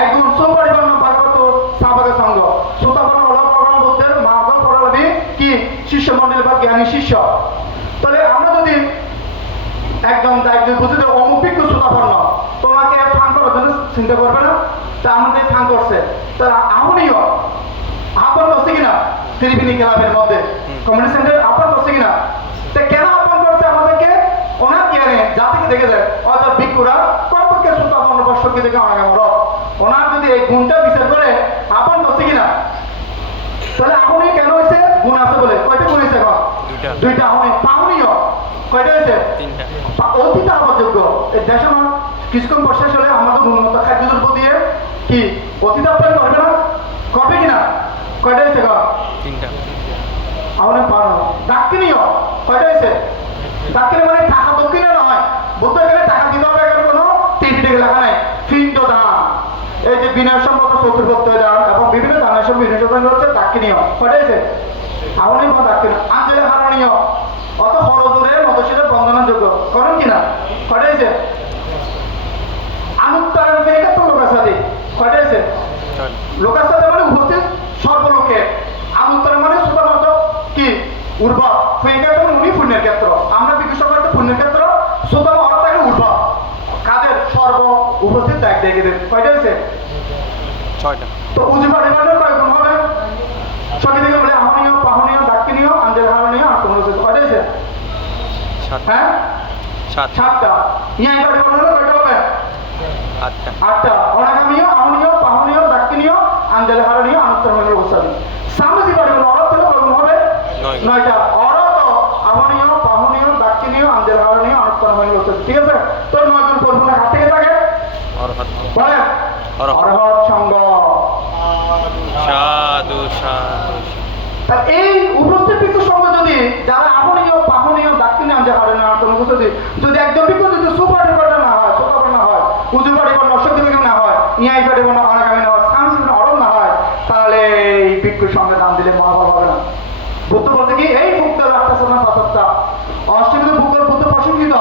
1 গুণ। সুপরিপন্ন ভাগবত সাবক সঙ্গ। সুতাপন হলো ভগবান বুদ্ধের মার্গ পরবর্তী কি শিষ্য মন্ডলী বা জ্ঞানী শিষ্য। তাহলে আমরা যদি একদম দায়িত্ব বুঝতে অমুক ভিক্ষু সুতাপন্ন, তোমাকে ফান করার জন্য চিন্তা করবে না, তা আমাদের ফান করছে, তারা আমনিও আহ্বান করছে কিনা? ত্রিবেণী ক্লাবের মধ্যে কমিউনিটি সেন্টার আহ্বান করছে কিনা? তা কেন আহ্বান করছে আমাদেরকে? ওনার জ্ঞানে যা থেকে দেখে যায় অর্থাৎ ভিক্ষুরা কমপক্ষে সুতাপন্ন বর্ষকে দেখে অনেক মর, ওনার যদি এই গুণটা বিচার করে আহ্বান করছে কিনা? তাহলে আহনি কেন হয়েছে? গুণ আছে বলে। কয়টা গুণ হয়েছে এখন? 2টা আহনি। পাহনীয় কয়টা হয়েছে? 3টা। অতীত আবশ্যক এই দেশে কিছুক্ষণ বর্ষা চলে আমাদের উন্নত খাদ্যদ্রব্য দিয়ে কি অতীত আপ্যায়ন করবে না? করবে কিনা? কয়টা হয়েছে এখন? 3টা। আহনি পাওয়া দাক্ষিণীয় কয়টা হয়েছে? দাক্ষিণী মানে টাকা দক্ষিণে নয়, বুদ্ধ গেলে টাকা দিতে হবে, এখানে কোনো টিকিটে লেখা নাই। পিণ্ড দান, এই যে বিনয় সম্পর্ক চতুর্ভক্ত দান এবং বিভিন্ন দানের সব বিভিন্ন হচ্ছে দাক্ষিণীয়। কয়টা হয়েছে? আহনি বা দাক্ষিণ। আঞ্চলিক হারণীয় অত হরদূরের মধ্যশীলের পারবেন কিনা? কয়টা হয়েছে? আনুত্তরের জায়গা তো লোকের সাথে কয়টা হয়েছে? লোকের সাথে মানে উপস্থিত সর্বলোকে। আনুত্তর মানে শুধুমাত্র কি উর্বর ফেঙ্গা উনি পুণ্যের ক্ষেত্র। আমরা বিকৃষ্ট করতে পুণ্যের ক্ষেত্র শুধু অর্থ উর্বর কাদের সর্ব উপস্থিত দেখ দেখে দেন কয়টা হয়েছে? 6টা। তো উজু পরিমাণের কয়গুণ হবে? সঙ্গে থেকে বলে আমনীয় পাহনীয় দাক্ষিণীয় আঞ্জেল হারণীয় আর কোনো কয়টা হয়েছে? 7। হ্যাঁ 7। 7টা। ইয়া পরিমাণ হলো কয়টা হবে? 8টা। 8টা। অনাগামীয় আমনীয় পাহনীয় দাক্ষিণীয় আঞ্জেল হারণীয় আনুত্তর হলো উৎসাবী। সামজি পরিমাণ অরত হলো কয়গুণ হবে? 9টা। অরত আমনীয় পাহনীয় দাক্ষিণীয় আঞ্জেল হারণীয় আনুত্তর হলো উৎসাবী। ঠিক আছে? তো 9 গুণ পরিপূর্ণ হাত থেকে থাকে অরহত। বলেন অরহত সঙ্গ। সাধু সাধু। তার এই উপস্থিত ভিক্ষু সঙ্গ যদি যারা আমনীয় পাহনীয় দাক্ষিণীয় আঞ্জেল হারণীয় আনুত্তর উপস্থিত যদি একজন ভিক্ষু যদি সুপারিপন্ন না হয় সুপারিপন্ন না হয় উজু পারিপন্ন অশক্তি না হয় ন্যায় পারিপন্ন অনাগামী না হয় সাংস অরম না হয় তাহলে এই ভিক্ষুর সঙ্গে দান দিলে মহাফল হবে না। বুদ্ধ বলতে কি এই ভুক্ত রাখতে শোনা পাথরটা অষ্টমী ভুক্ত বুদ্ধ প্রশংসিত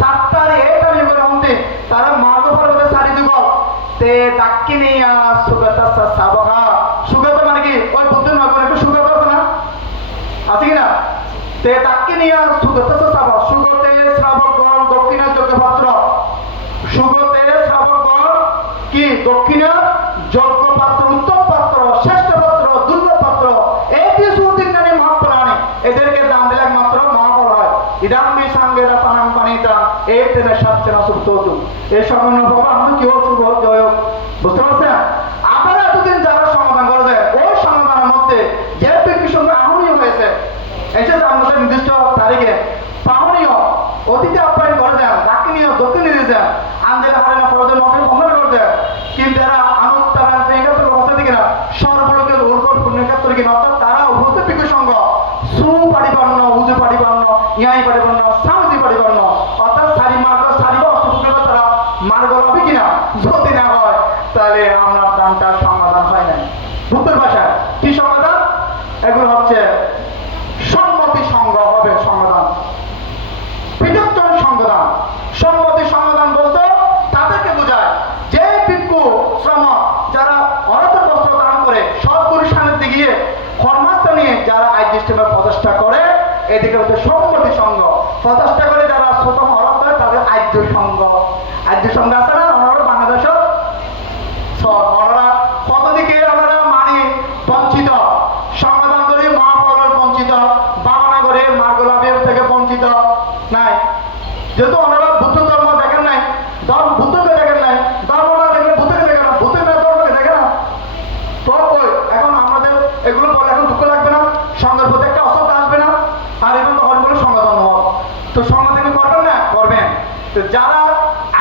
7টার এটা নির্ভর হতে তারা মার্গ পর্বতে সারি দিব তে দাক্ষিণীয়া সুগত সাবহা সুগত মানে কি ওই বুদ্ধ নয় কোন একটু সুগত আছে না আছে কি না তে দাক্ষিণীয়া সুগত সাবহা সুগতে শ্রাবকগণ দক্ষিণের যোগ্যপাত্র সুগতে শ্রাবকগণ কি দক্ষিণের যোগ্যপাত্র উত্তম পাত্র শ্রেষ্ঠ পাত্র দুর্লভ পাত্র এই যে সুদিনানি মহাপ্রাণী এদেরকে দান দিলে একমাত্র মহাফল হয়। ইদাম্বি সাঙ্গেরা পানাং পানিতা এই তেনে সাতচেনা সুপ্ততু এই সামান্য বাবা আমরা কি হোক শুভ হোক জয় হোক বুঝতে পারছেন? আপনারা এতদিন যারা সমাধান করে দেয় ওই সমাধানের মধ্যে যে ব্যক্তির সঙ্গে আহনীয় হয়েছে এসেছে আমাদের নির্দিষ্ট তারিখে পাহনীয় অতীতে আপ্যায়ন করে দেন দাক্ষিণীয় দক্ষিণী দিয়ে দেন আঞ্জেল হারে না ফরজের মধ্যে বন্ধন করে দেন কিন্তু এরা আনুত্তারা সেই ক্ষেত্রে অবস্থা দিকে না সর্বলোকের উর্বর পুণ্যের ক্ষেত্রে কিনা অর্থাৎ তারা উপস্থিত ভিক্ষু সঙ্গ সুপারিপন্ন উজু পারিপন্ন ইয়াই পারিপন্ন সামজি পারিপন্ন অর্থাৎ সারি মার্গ সারি বা অষ্টপুকের তারা মার্গ হবে কিনা যদি না হয় তাহলে আমরা দানটার সমাধান হয় না। বুদ্ধের ভাষায় কি সমাধান? এগুলো হচ্ছে সম্মতি সঙ্গ হবে সমাধান পৃথকজন সঙ্গদান। সম্মতি সমাধান বলতে তাদেরকে বোঝায় যে ভিক্ষু শ্রম যারা অরত বস্ত্র দান করে সৎগুরুর সান্নিধ্যে গিয়ে কর্মাস্ত নিয়ে যারা আইডিস্টেমের প্রচেষ্টা করে এদিকে হচ্ছে সম্মতি সঙ্গ প্রচেষ্টা করে যারা প্রথম অরত হয় তাদের আদ্য সঙ্গ। আদ্য সঙ্গ আছে না ওনারা বাংলাদেশ ওনারা কতদিকে ওনারা মানে বঞ্চিত সমাধান করে মহাফলের বঞ্চিত বামনা করে মার্গ লাভের থেকে বঞ্চিত নাই যেহেতু ওনারা বুদ্ধ ধর্ম দেখেন নাই বুদ্ধকে দেখেন নাই ধর্ম না দেখলে বুদ্ধকে দেখে না বুদ্ধের ধর্মকে দেখে না তো ওই এখন আমাদের এগুলো বলে এখন দুঃখ লাগবে না সঙ্গের প্রতি একটা অসত্য আসবে না আর এখন তখন বলে সমাধান হওয়া তো সমাধান করবেন না করবেন তো যারা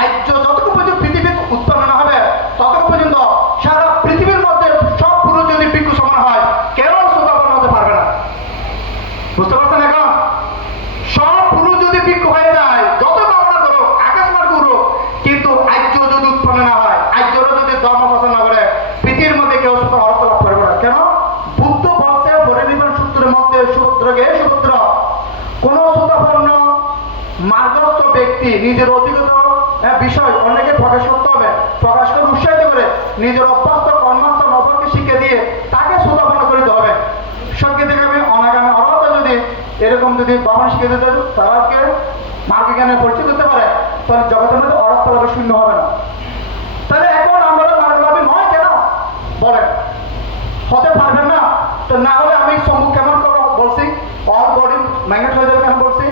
আর্য যতটুকু পর্যন্ত পৃথিবীর উৎপন্ন না হবে ততটুকু পর্যন্ত সারা পৃথিবীর মধ্যে সব পুরুষ যদি ভিক্ষু সমান হয় কেউ সুতাপন্ন হতে পারবে না। বুঝতে পারছেন? এখন সব পুরুষ যদি ভিক্ষু হয়ে যায় যত কামনা করো আকাশ মার্গ করো কিন্তু আর্য যদি উৎপন্ন না হয় আর্যরা যদি ধর্ম পছন্দ না করে পৃথিবীর মধ্যে কেউ সুতা অর্থ লাভ করবে না। কেন? বুদ্ধ বলছে পরিনির্বাণ সূত্রের মধ্যে সুভদ্রকে সুভদ্র কোন সুতাপন্ন মার্গস্থ ব্যক্তি নিজের অধিগত বিষয় অন্যকে প্রকাশ করতে হবে প্রকাশ করে উৎসাহিত করে নিজের অভ্যস্ত কর্মস্থ নবরকে শিক্ষা দিয়ে তাকে সুতাপন্ন করতে হবে। সঙ্গে থেকে আমি অনাগামী অরহত যদি এরকম যদি বামন শিখে দিতে তারাকে মার্গ জ্ঞানের পরিচয় দিতে পারে তাহলে জগতের মধ্যে অরহত লাভে শূন্য হবে না। তাহলে এখন আমরা মার্গ লাভে নয় কেন বলেন হতে পারবেন না তো না হলে আমি সম্মুখ কেমন করবো বলছি অল বডি ম্যাগনেট হয়ে যাবে কেন বলছি?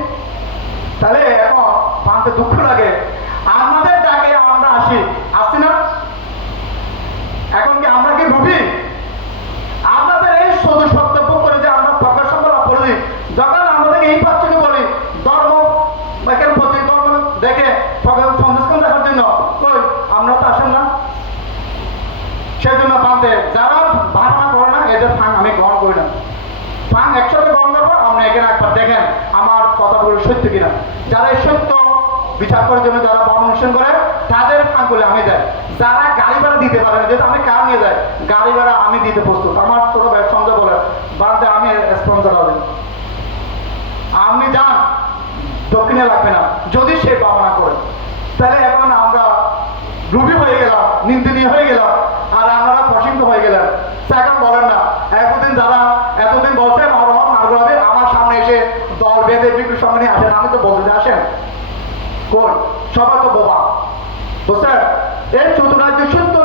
তাহলে এখন মানতে দুঃখ লাগে আমাদের ডাকে আমরা আসছি না এখন কি আমরা কি রুবি আপনাদের এই শুধু বক্তব্য করে যে আমরা প্রকাশ লাভ করি যখন আমাদের এই পাচ্ছকে বলি ধর্ম প্রতি ধর্ম দেখে সংস্করণ দেখার জন্য কই আমরা তো আসেন না সেই জন্য বাঁধে যারা ভাবনা করে না এদের ফাং আমি গ্রহণ করি না ফাং একসাথে গ্রহণ করবো আপনি এখানে একবার দেখেন আমার কথাগুলো সত্য কিনা। যারা সত্য বিচার করার জন্য যারা বাম অনুষ্ঠান করে তাদের ফাঁকগুলো আমি যাই যারা গাড়ি ভাড়া দিতে পারে না যেহেতু আমি কার নিয়ে যাই গাড়ি ভাড়া আমি দিতে প্রস্তুত আমার ছোট ভাই সঞ্জয় বলে বাড়তে আমি স্পন্সর হবে আপনি যান দক্ষিণে লাগবে না যদি সে ভাবনা করে। তাহলে এখন আমরা রুবি হয়ে গেলাম, নিন্দনীয় হয়ে গেলাম, আর আমরা প্রসিদ্ধ হয়ে গেলাম। তা এখন বলেন না, এতদিন বলছেন অরহত নারগলাদের আমার সামনে এসে দল বেঁধে বিক্রির সামনে আসেন, আমি তো বলতে আসেন কই, সবাই তো বোবা, বুঝছেন? এই চতুরাজ্য সত্য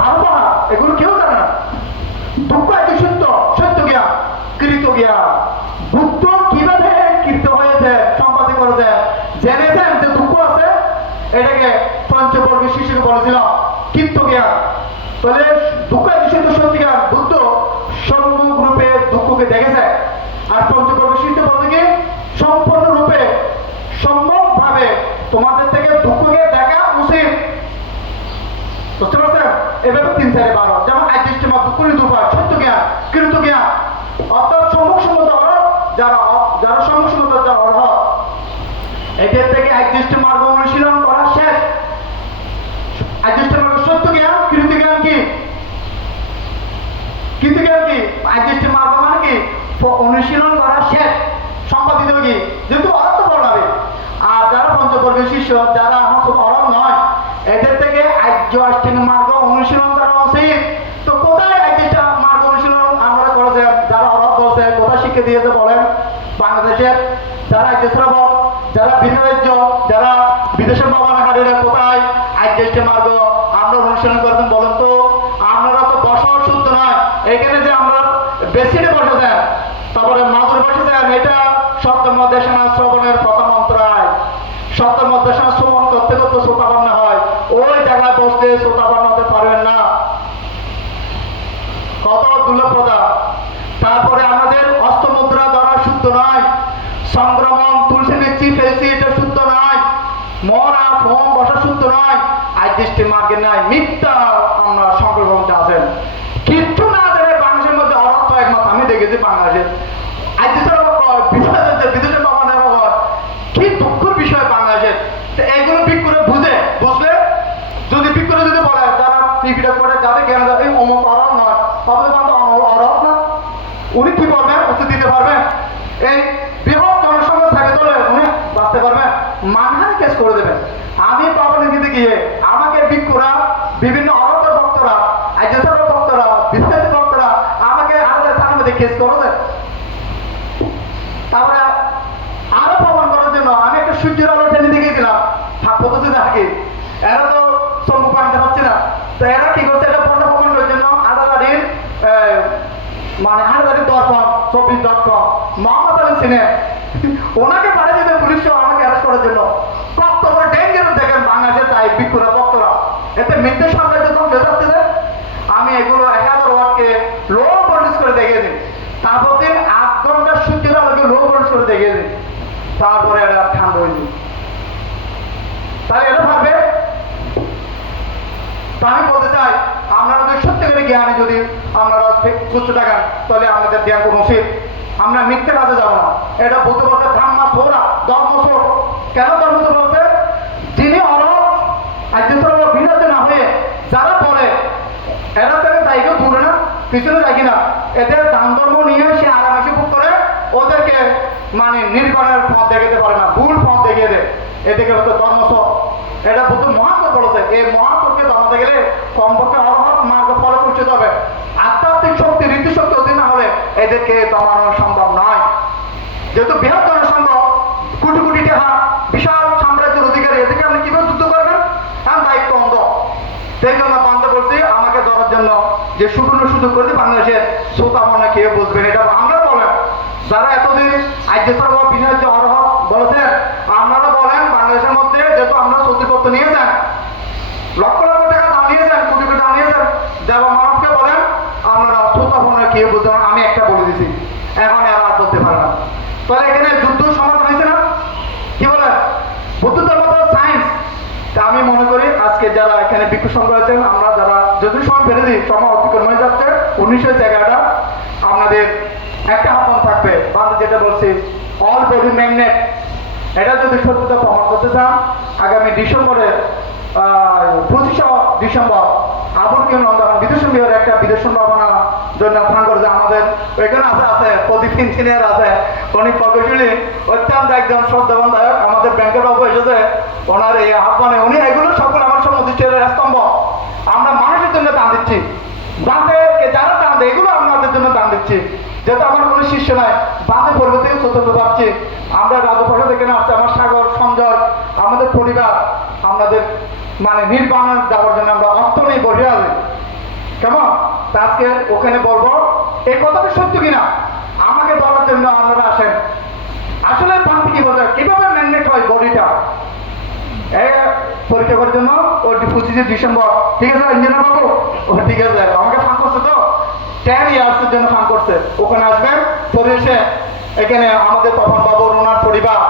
ভালো পাহা এগুলো কেউ জানে না। দুঃখ একটি সত্য, সত্য জ্ঞান, কৃত জ্ঞান। বুদ্ধ কিভাবে কৃত হয়েছে, সম্পাদন করেছে, জেনেছেন যে দুঃখ আছে, এটাকে পঞ্চবর্গের শিশুকে বলেছিল কৃত জ্ঞান। তাহলে দুঃখ একটি সত্য, সত্য জ্ঞান। বুদ্ধ সম্মুখ রূপে দুঃখকে দেখেছে, আর পঞ্চবর্গের শিশু বলতে কি সম্পূর্ণরূপে সম্যক ভাবে তোমাদের থেকে দুঃখকে দেখা উচিত। বুঝতে পারছেন? এভাবে 3-4-12 যেমন আদিষ্টমা দুঃখ নিরূপায়, সত্য জ্ঞান, কৃত জ্ঞান, অর্থাৎ সম্মুখ সম্মত অরহত, যারা সম্মুখ সম্মত যারা অরহত, এদের থেকে আদিষ্ট মার্গ অনুশীলন করা শেষ। আদিষ্ট মার্গ সত্য জ্ঞান, কৃত জ্ঞান কি? কৃত জ্ঞান কি? আদিষ্ট মার্গ মানে কি? অনুশীলন করা শেষ, সম্পাদিত কি? যেহেতু অরহত বলাবে। আর যারা পঞ্চবর্গের শিষ্য, যারা অরহত নয়, এদের থেকে আর্য অষ্টাঙ্গ মার্গ অনুশীলন করা উচিত। তো কোথায় আর্য মার্গ অনুশীলন আমরা করেছে? যারা অরহত বলছে কোথায় শিক্ষা দিয়েছে বলেন? বাংলাদেশের যারা আর্য শ্রাবক, যারা ভিন্ন রাজ্য, যারা বিদেশের বাবানাহারীরা কোথায় আর্য মার্গ আমরা অনুশীলন করেছেন বলেন তো? আপনারা তো বসাও শুদ্ধ নয়, এখানে যে আমরা বেসিনে বসেছেন, তারপরে মাদুর বসেছেন, এটা সপ্তম দেশনা শ্রবণের প্রথম অন্তরায়। সপ্তম দেশনা শ্রবণ করতে করতে শ্রোতাপন্ন হয়, ওই জায়গায় বসতে শ্রোতাপন্ন হতে পারবেন না, কত দুর্লভতা। তারপরে আমাদের হস্তমুদ্রা দ্বারা শুদ্ধ নয়, সংক্রমণ তুলসী নিচ্ছি ফেলছি এটা শুদ্ধ নয়, মরা ফোম বসা শুদ্ধ নয়, আদিষ্টি মার্গে নাই, মিথ্যা আমরা সংক্রমণটা আছেন। কিচ্ছু না জানে বাংলাদেশের মধ্যে অরহত একমাত্র আমি দেখেছি বাংলাদেশের বিদেশের বাবানের কি দুঃখের বিষয় বাংলাদেশের। এগুলো বিক্রে বুঝলে যদি বিক্রে যদি বলে যারা টিভিটা করে যাদের জ্ঞান এই অমুক অরহত নয়, তবে অরহত না, উনি কি বলবেন? উত্তর দিতে পারবেন? এই বৃহৎ জনসংখ্যা থাকে তোলে উনি বাঁচতে পারবেন? মানহানি কেস করে দেবেন। আমি বাবা নিতে গিয়ে আমাকে বিক্রা বিভিন্ন অরহতের ভক্তরা, আইজেসার ভক্তরা, বিস্তারিত ভক্তরা আমাকে আলাদা থানার মধ্যে কেস করে দেয়। তারপরে আরো প্রমাণ করার জন্য আমি একটা সূর্যের আলো টেনে দিয়ে গেছিলাম পদ্ধতি থাকে, এরা তো সম্মুখ পানিতে হচ্ছে না, তো এরা কি করছে? এটা পণ্য প্রমাণের জন্য আদালারির মানে আদালারির দর্পণ 24.com মোহাম্মদ আলী সিনে ওনাকে পাঠিয়ে দিতে পুলিশ আমাকে অ্যারেস্ট করার জন্য। কত ডেঞ্জারাস দেখেন বাংলাদেশের তাই বিক্ষুরা ভক্তরা, এতে মিথ্যে সাম্রাজ্য ধ্বংস হয়ে যাচ্ছে। আমি এগুলো 1000 ওয়াটকে লো ভোল্টেজ করে দেখিয়েছি, তারপর দিন 8 ঘন্টা সূর্যের আলোকে লো ভোল্টেজ করে দেখিয়েছি, তারপরে এটা ঠান্ডা হয়েছে। তাহলে এটা ভাববে। তো আমি বলতে চাই আপনারা যদি সত্যিকারের জ্ঞানে যদি আপনারা সুস্থ থাকেন তাহলে আমাদের জ্ঞান কোনো উচিত, আমরা মিথ্যে কাজে যাবো না। এটা বলতে বলছে ধাম্মা সোরা ধর্মসোর। কেন ধর্মসোর বলছে? যিনি অরহত আদ্যসর বিরত না হয়ে যারা বলে এরা তাকে তাইকেও দূরে না পিছনে যাই না, এদের দান ধর্ম নিয়ে সে আরামেসে ভোগ করে, ওদেরকে মানে নির্গণের পথ দেখাতে পারে না, ভুল পথ দেখিয়ে দেয়, এদেরকে হচ্ছে ধর্মসর। এটা বুদ্ধ মহাত্মা বলেছে। এই মহাত্মকে জমাতে গেলে কমপক্ষে অরহত মার্গ ফলো করতে হবে। আধ্যাত্মিক শক্তি রীতি শক্তি অধীন না হলে এদেরকে দমানো সম্ভব নয়। যেহেতু বৃহৎ জনসংঘ, কোটি কোটি টাকা, বিশাল সাম্রাজ্যের অধিকারী, এদেরকে আপনি কিভাবে যুদ্ধ করবেন? কারণ দায়িত্ব অন্ধ। সেই জন্য বান্ধব বলছি আমাকে ধরার জন্য যে সুবর্ণ সুযোগ করেছে বাংলাদেশের শ্রোতা মনে খেয়ে বুঝবেন। এটা আমরা বলেন যারা এতদিন আদ্যসর বিনয় অরহত বলেছেন, আপনারা বলেন বাংলাদেশের মধ্যে যেহেতু আমরা সত্যিপত্র নিয়েছেন, লক্ষ লক্ষ টাকা দাম নিয়েছেন, কোটি কোটি দাম নিয়েছেন, দেব মানবকে বলেন আপনারা শ্রোতা মনে খেয়ে বুঝবেন। আমি একটা বলে দিছি, এখন এরা আর বলতে পারে না। তাহলে এখানে যুদ্ধ সমাধান হয়েছে না? কি বলে? বুদ্ধ ধর্ম সায়েন্স। তা আমি মনে করি আজকে যারা এখানে ভিক্ষু সংঘ আছেন, আমরা যারা যদি সময় ফেলে দিই, সময় অতিক্রম হয়ে যাচ্ছে 19 জায়গাটা, আপনাদের একটা আহ্বান থাকবে বাংলা যেটা বলছি অল বডি ম্যাগনেট। এটা যদি সত্যতা প্রমাণ করতে চান, আগামী ডিসেম্বরের 25 ডিসেম্বর আবুল কিম লন্ডন বিদেশ বিহারের একটা বিদেশ সম্ভাবনা জন্য আহ্বান করেছে। আমাদের এখানে আছে প্রদীপ ইঞ্জিনিয়ার আছে, উনি প্রকৌশলী, অত্যন্ত একজন শ্রদ্ধাবান দায়ক। ওনার এই আহ্বানে উনি এগুলো সকল আমার সমুদ্রের স্তম্ভ। আমরা মানুষের জন্য দান দিচ্ছি, বাঁধে যারা দান দেয় এগুলো আমাদের জন্য দান দিচ্ছি। যেহেতু আমার কোনো শিষ্য নাই, বাঁধে পরিবর্তে চতুর্থ ভাবছি। আমরা রাজপ্রাসাদ এখানে আসছে, আমার সাগর সঞ্জয় আমাদের পরিবার আমাদের মানে নির্বাণ যাওয়ার জন্য আমরা অর্থ নেই বসে আছি, কেমন? তা আজকে ওখানে বলবো এই কথাটা সত্য কিনা আমাকে বলার জন্য আপনারা আসেন। আসলে পান্তি কি বলতে কিভাবে ম্যান্ডেট হয় বডিটা পরীক্ষা করার জন্য। ও 25 ডিসেম্বর, ঠিক আছে ইঞ্জিনিয়ার বাবু? ও ঠিক আছে, আমাকে ফান করছে তো 10 ইয়ার্সের জন্য ফান করছে। ওখানে আসবেন পরিবেশে, এখানে আমাদের তপন বাবু ওনার পরিবার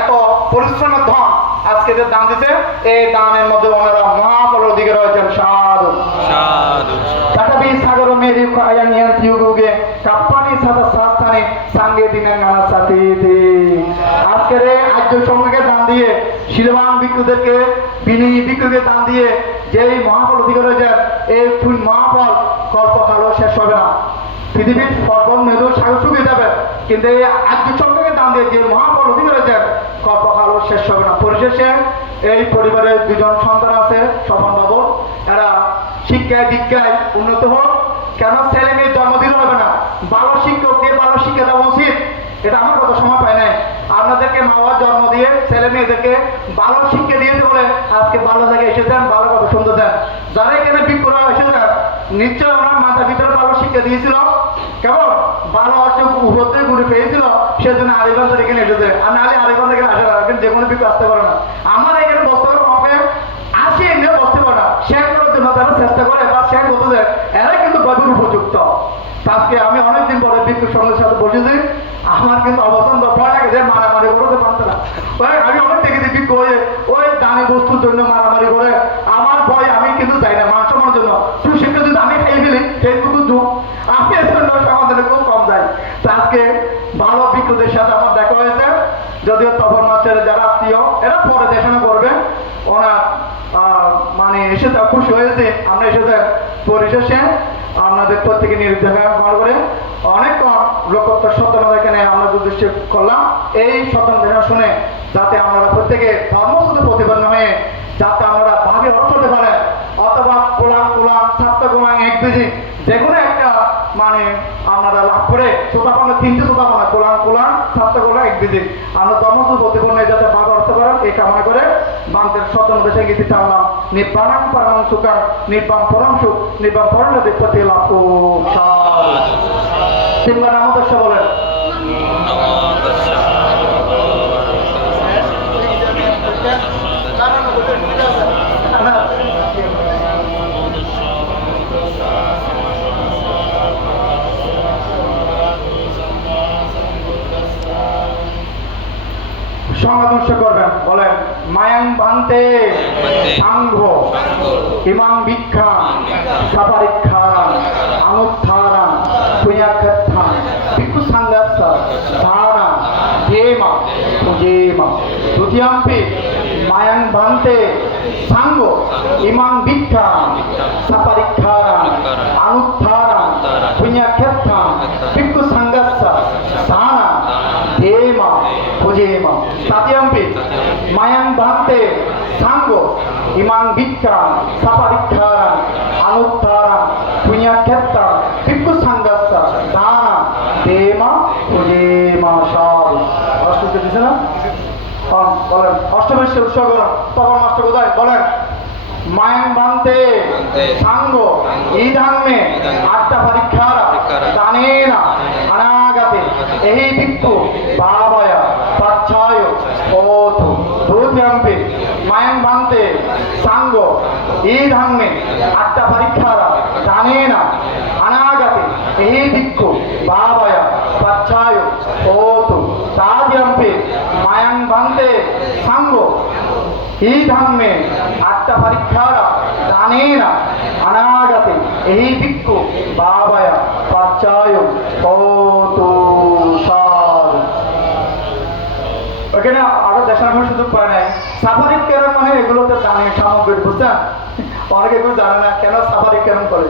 এত পরিশ্রমের ধন আজকে যে দান দিতে, এই দানের মধ্যে ওনারা মহাফলের দিকে রয়েছেন। সাধু সাধু কাটাবি সাগর মেরি কায়াং ইয়ান তিউগুগে কাপ্পানি সাদা শাস্তানি সাঙ্গে দিনের নানা সাথী। আজকের এই আর্য সঙ্গকে দান দিয়ে, শিলবান ভিক্ষুদেরকে বিনি ভিক্ষুকে দান দিয়ে যেই মহাফল অধিকার রয়েছেন, এই মহাফল কল্পকালও শেষ হবে না। পৃথিবীর সর্বমেরু সাগর শুকিয়ে যাবে, কিন্তু এই আর্য সঙ্গকে দান দিয়ে যে মহাফল অধিকার রয়েছেন কল্পকালও শেষ হবে না। পরিশেষে এই পরিবারের দুজন সন্তান আছে স্বপন বাবু, এরা শিক্ষায় দীক্ষায় উন্নত হোক। কেন ছেলে মেয়ের জন্ম দিলে হবে না, ভালো শিক্ষক দিয়ে ভালো শিক্ষা দেওয়া উচিত। এটা আমার কথা সময় পায় নাই। আপনাদেরকে মা বাবার জন্ম দিয়ে ছেলে মেয়েদেরকে ভালো শিক্ষা দিয়েছে বলে আজকে ভালো জায়গায় এসেছেন, ভালো কথা শুনতেছেন। যারা এখানে বিক্ষুরা এসেছেন নিশ্চয় ওনার মাথার ভিতরে ভালো শিক্ষা দিয়েছিল, কেমন ভালো অর্থ উপরে ঘুরে পেয়েছিল, সেজন্য আলিগঞ্জের এখানে এসেছে। আর নাহলে আলিগঞ্জ এখানে আসে না, এখানে যে কোনো বিক্ষু আসতে পারে না। আমার এখানে বসতে পারে আমাকে আসি এনে বসতে পারে না, শেয়ার করার জন্য তারা চেষ্টা করে বা শেয়ার করতে দেয়, এরাই কিন্তু গভীর উপযুক্ত। আজকে আমি অনেকদিন পরে বিক্ষুর সঙ্গের সাথে বসেছি, আমার কিন্তু অবসন্দ ভয় লাগে যে মারামারি করতে পারতে না। আমি অনেক দেখেছি বিক্ষু হয়ে ওই দামি বস্তুর জন্য মারামারি করে, আমার ভয় আমি কিন্তু যাই না মান সম্মানের জন্য। তুই সেটা যদি আমি খাইয়ে ফেলি ফেসবুকের যুগ, আমি এর জন্য সমাধানে খুব কম যাই। তো আজকে ভালো বিক্ষুদের সাথে আমার দেখা হয়েছে, যদিও তখন মাছের যারা আত্মীয় এরা পরে দেখানো করবে। ওনার মানে এসেছে খুশি হয়েছে আমরা এসেছে। পরিশেষে আপনাদের প্রত্যেকে নির্দেশ করে অনেকক্ষণ লোকত্ব সত্যতা এখানে আমরা উদ্দেশ্য করলাম। এই সত্যতা শুনে যাতে আমরা প্রত্যেকে ধর্মসূত্রে প্রতিপন্ন হয়ে যাতে আমরা ভাগে অর্থ হতে পারেন, অথবা কোলাম কোলাম ছাত্র কোলাম এক বেজি যে কোনো একটা মানে আমরা লাভ করে সোতাপানা 3টে সোতাপানা কোলাম কোলাম ছাত্র কোলাম এক বেজি আমরা ধর্মসূত্র প্রতিপন্ন হয়ে যাতে ভাগে অর্থ করেন এই কামনা করে বান্তের স্বতন্ত্র দেশে গীতি টানলাম। নিব্বাণাং পরম সুখাং নিব্বাং পরম সুখ নিব্বাং পরম প্রতি লাভ তিনবার আমাদের সব বলেন। সংবাদ করবেন, বলেন মায়াং ভান্তে সাংঘ ইমাং ভিক্ষা সাপারিক্ষারাং অনুত্থারাং পুণ্যাক্ষাং ভিক্ষু সাঙ্গাস্য ধারা ধেমা পুজেমা। দ্বিতীয়াম্পি মায়াং ভান্তে সাংঘ ইমাং ভিক্ষা সাপারিক্ষারাং অনুত্থারাং পুণ্যাক্ষাং ভিক্ষু সাঙ্গাস্য ধারা ধেমা পুজেমা। তাতিয়াম্পি মায়াং ভান্তে সাংঘ ইমাং ভিক্ষা সাপারিক্ষারাং অনুত্থারাং পুণ্যাক্ষাং ভিক্ষু সাঙ্গাস্য দানা দেমা পুজেমা। সাধু অষ্টমী দিছে না? বলেন অষ্টমী উৎসব করেন তখন মাস্টার কোথায় বলেন। মায়াং ভান্তে সাংঘ ইধান্মে আটটা পরীক্ষার দানেনা অনাগতে এই ভিক্ষু ভাবয় পাচ্ছায় ওথ। দ্বিতীয়াম্পি মায়াং ভান্তে সাংঘ ইধান্মে আটটা পরীক্ষার দানেনা অনাগতে এই ভিক্ষু ভাবয় পাচ্ছায় ওথ। তৃতীয়াম্পি মায়াং ভান্তে সাংঘ এই ধর্মে আটটা পরীক্ষার দানেনা অনাগতে এই ভিক্ষু ভাবয় পাচ্ছায় ওতু। ওখানে আরো দেখানোর সুযোগ পায় নাই। সাফারি কেরম মানে এগুলোতে দানের সামগ্রী, বুঝছেন? অনেকে এগুলো জানে না কেন সাফারি কেরম করে।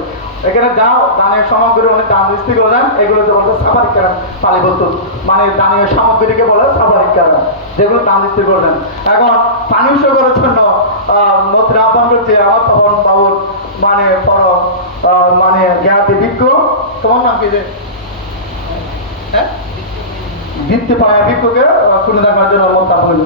এখানে যাও দানীয় সামগ্রী উনি দান দৃষ্টি করে দেন, এগুলোকে বলতে সাফারিক কারণ পালি বস্তু, মানে দানীয় সামগ্রীকে বলে সাফারিক কারণ, যেগুলো দান দৃষ্টি করে দেন। এখন পানি উৎসর্গ করার জন্য মন্ত্রী আহ্বান করছে আমার তখন বাবুর মানে মানে জ্ঞাতি বিজ্ঞ, তোমার নাম কি যে হ্যাঁ বৃত্তি পায় বিজ্ঞকে শুনে দেখার জন্য মন্ত্রী আহ্বান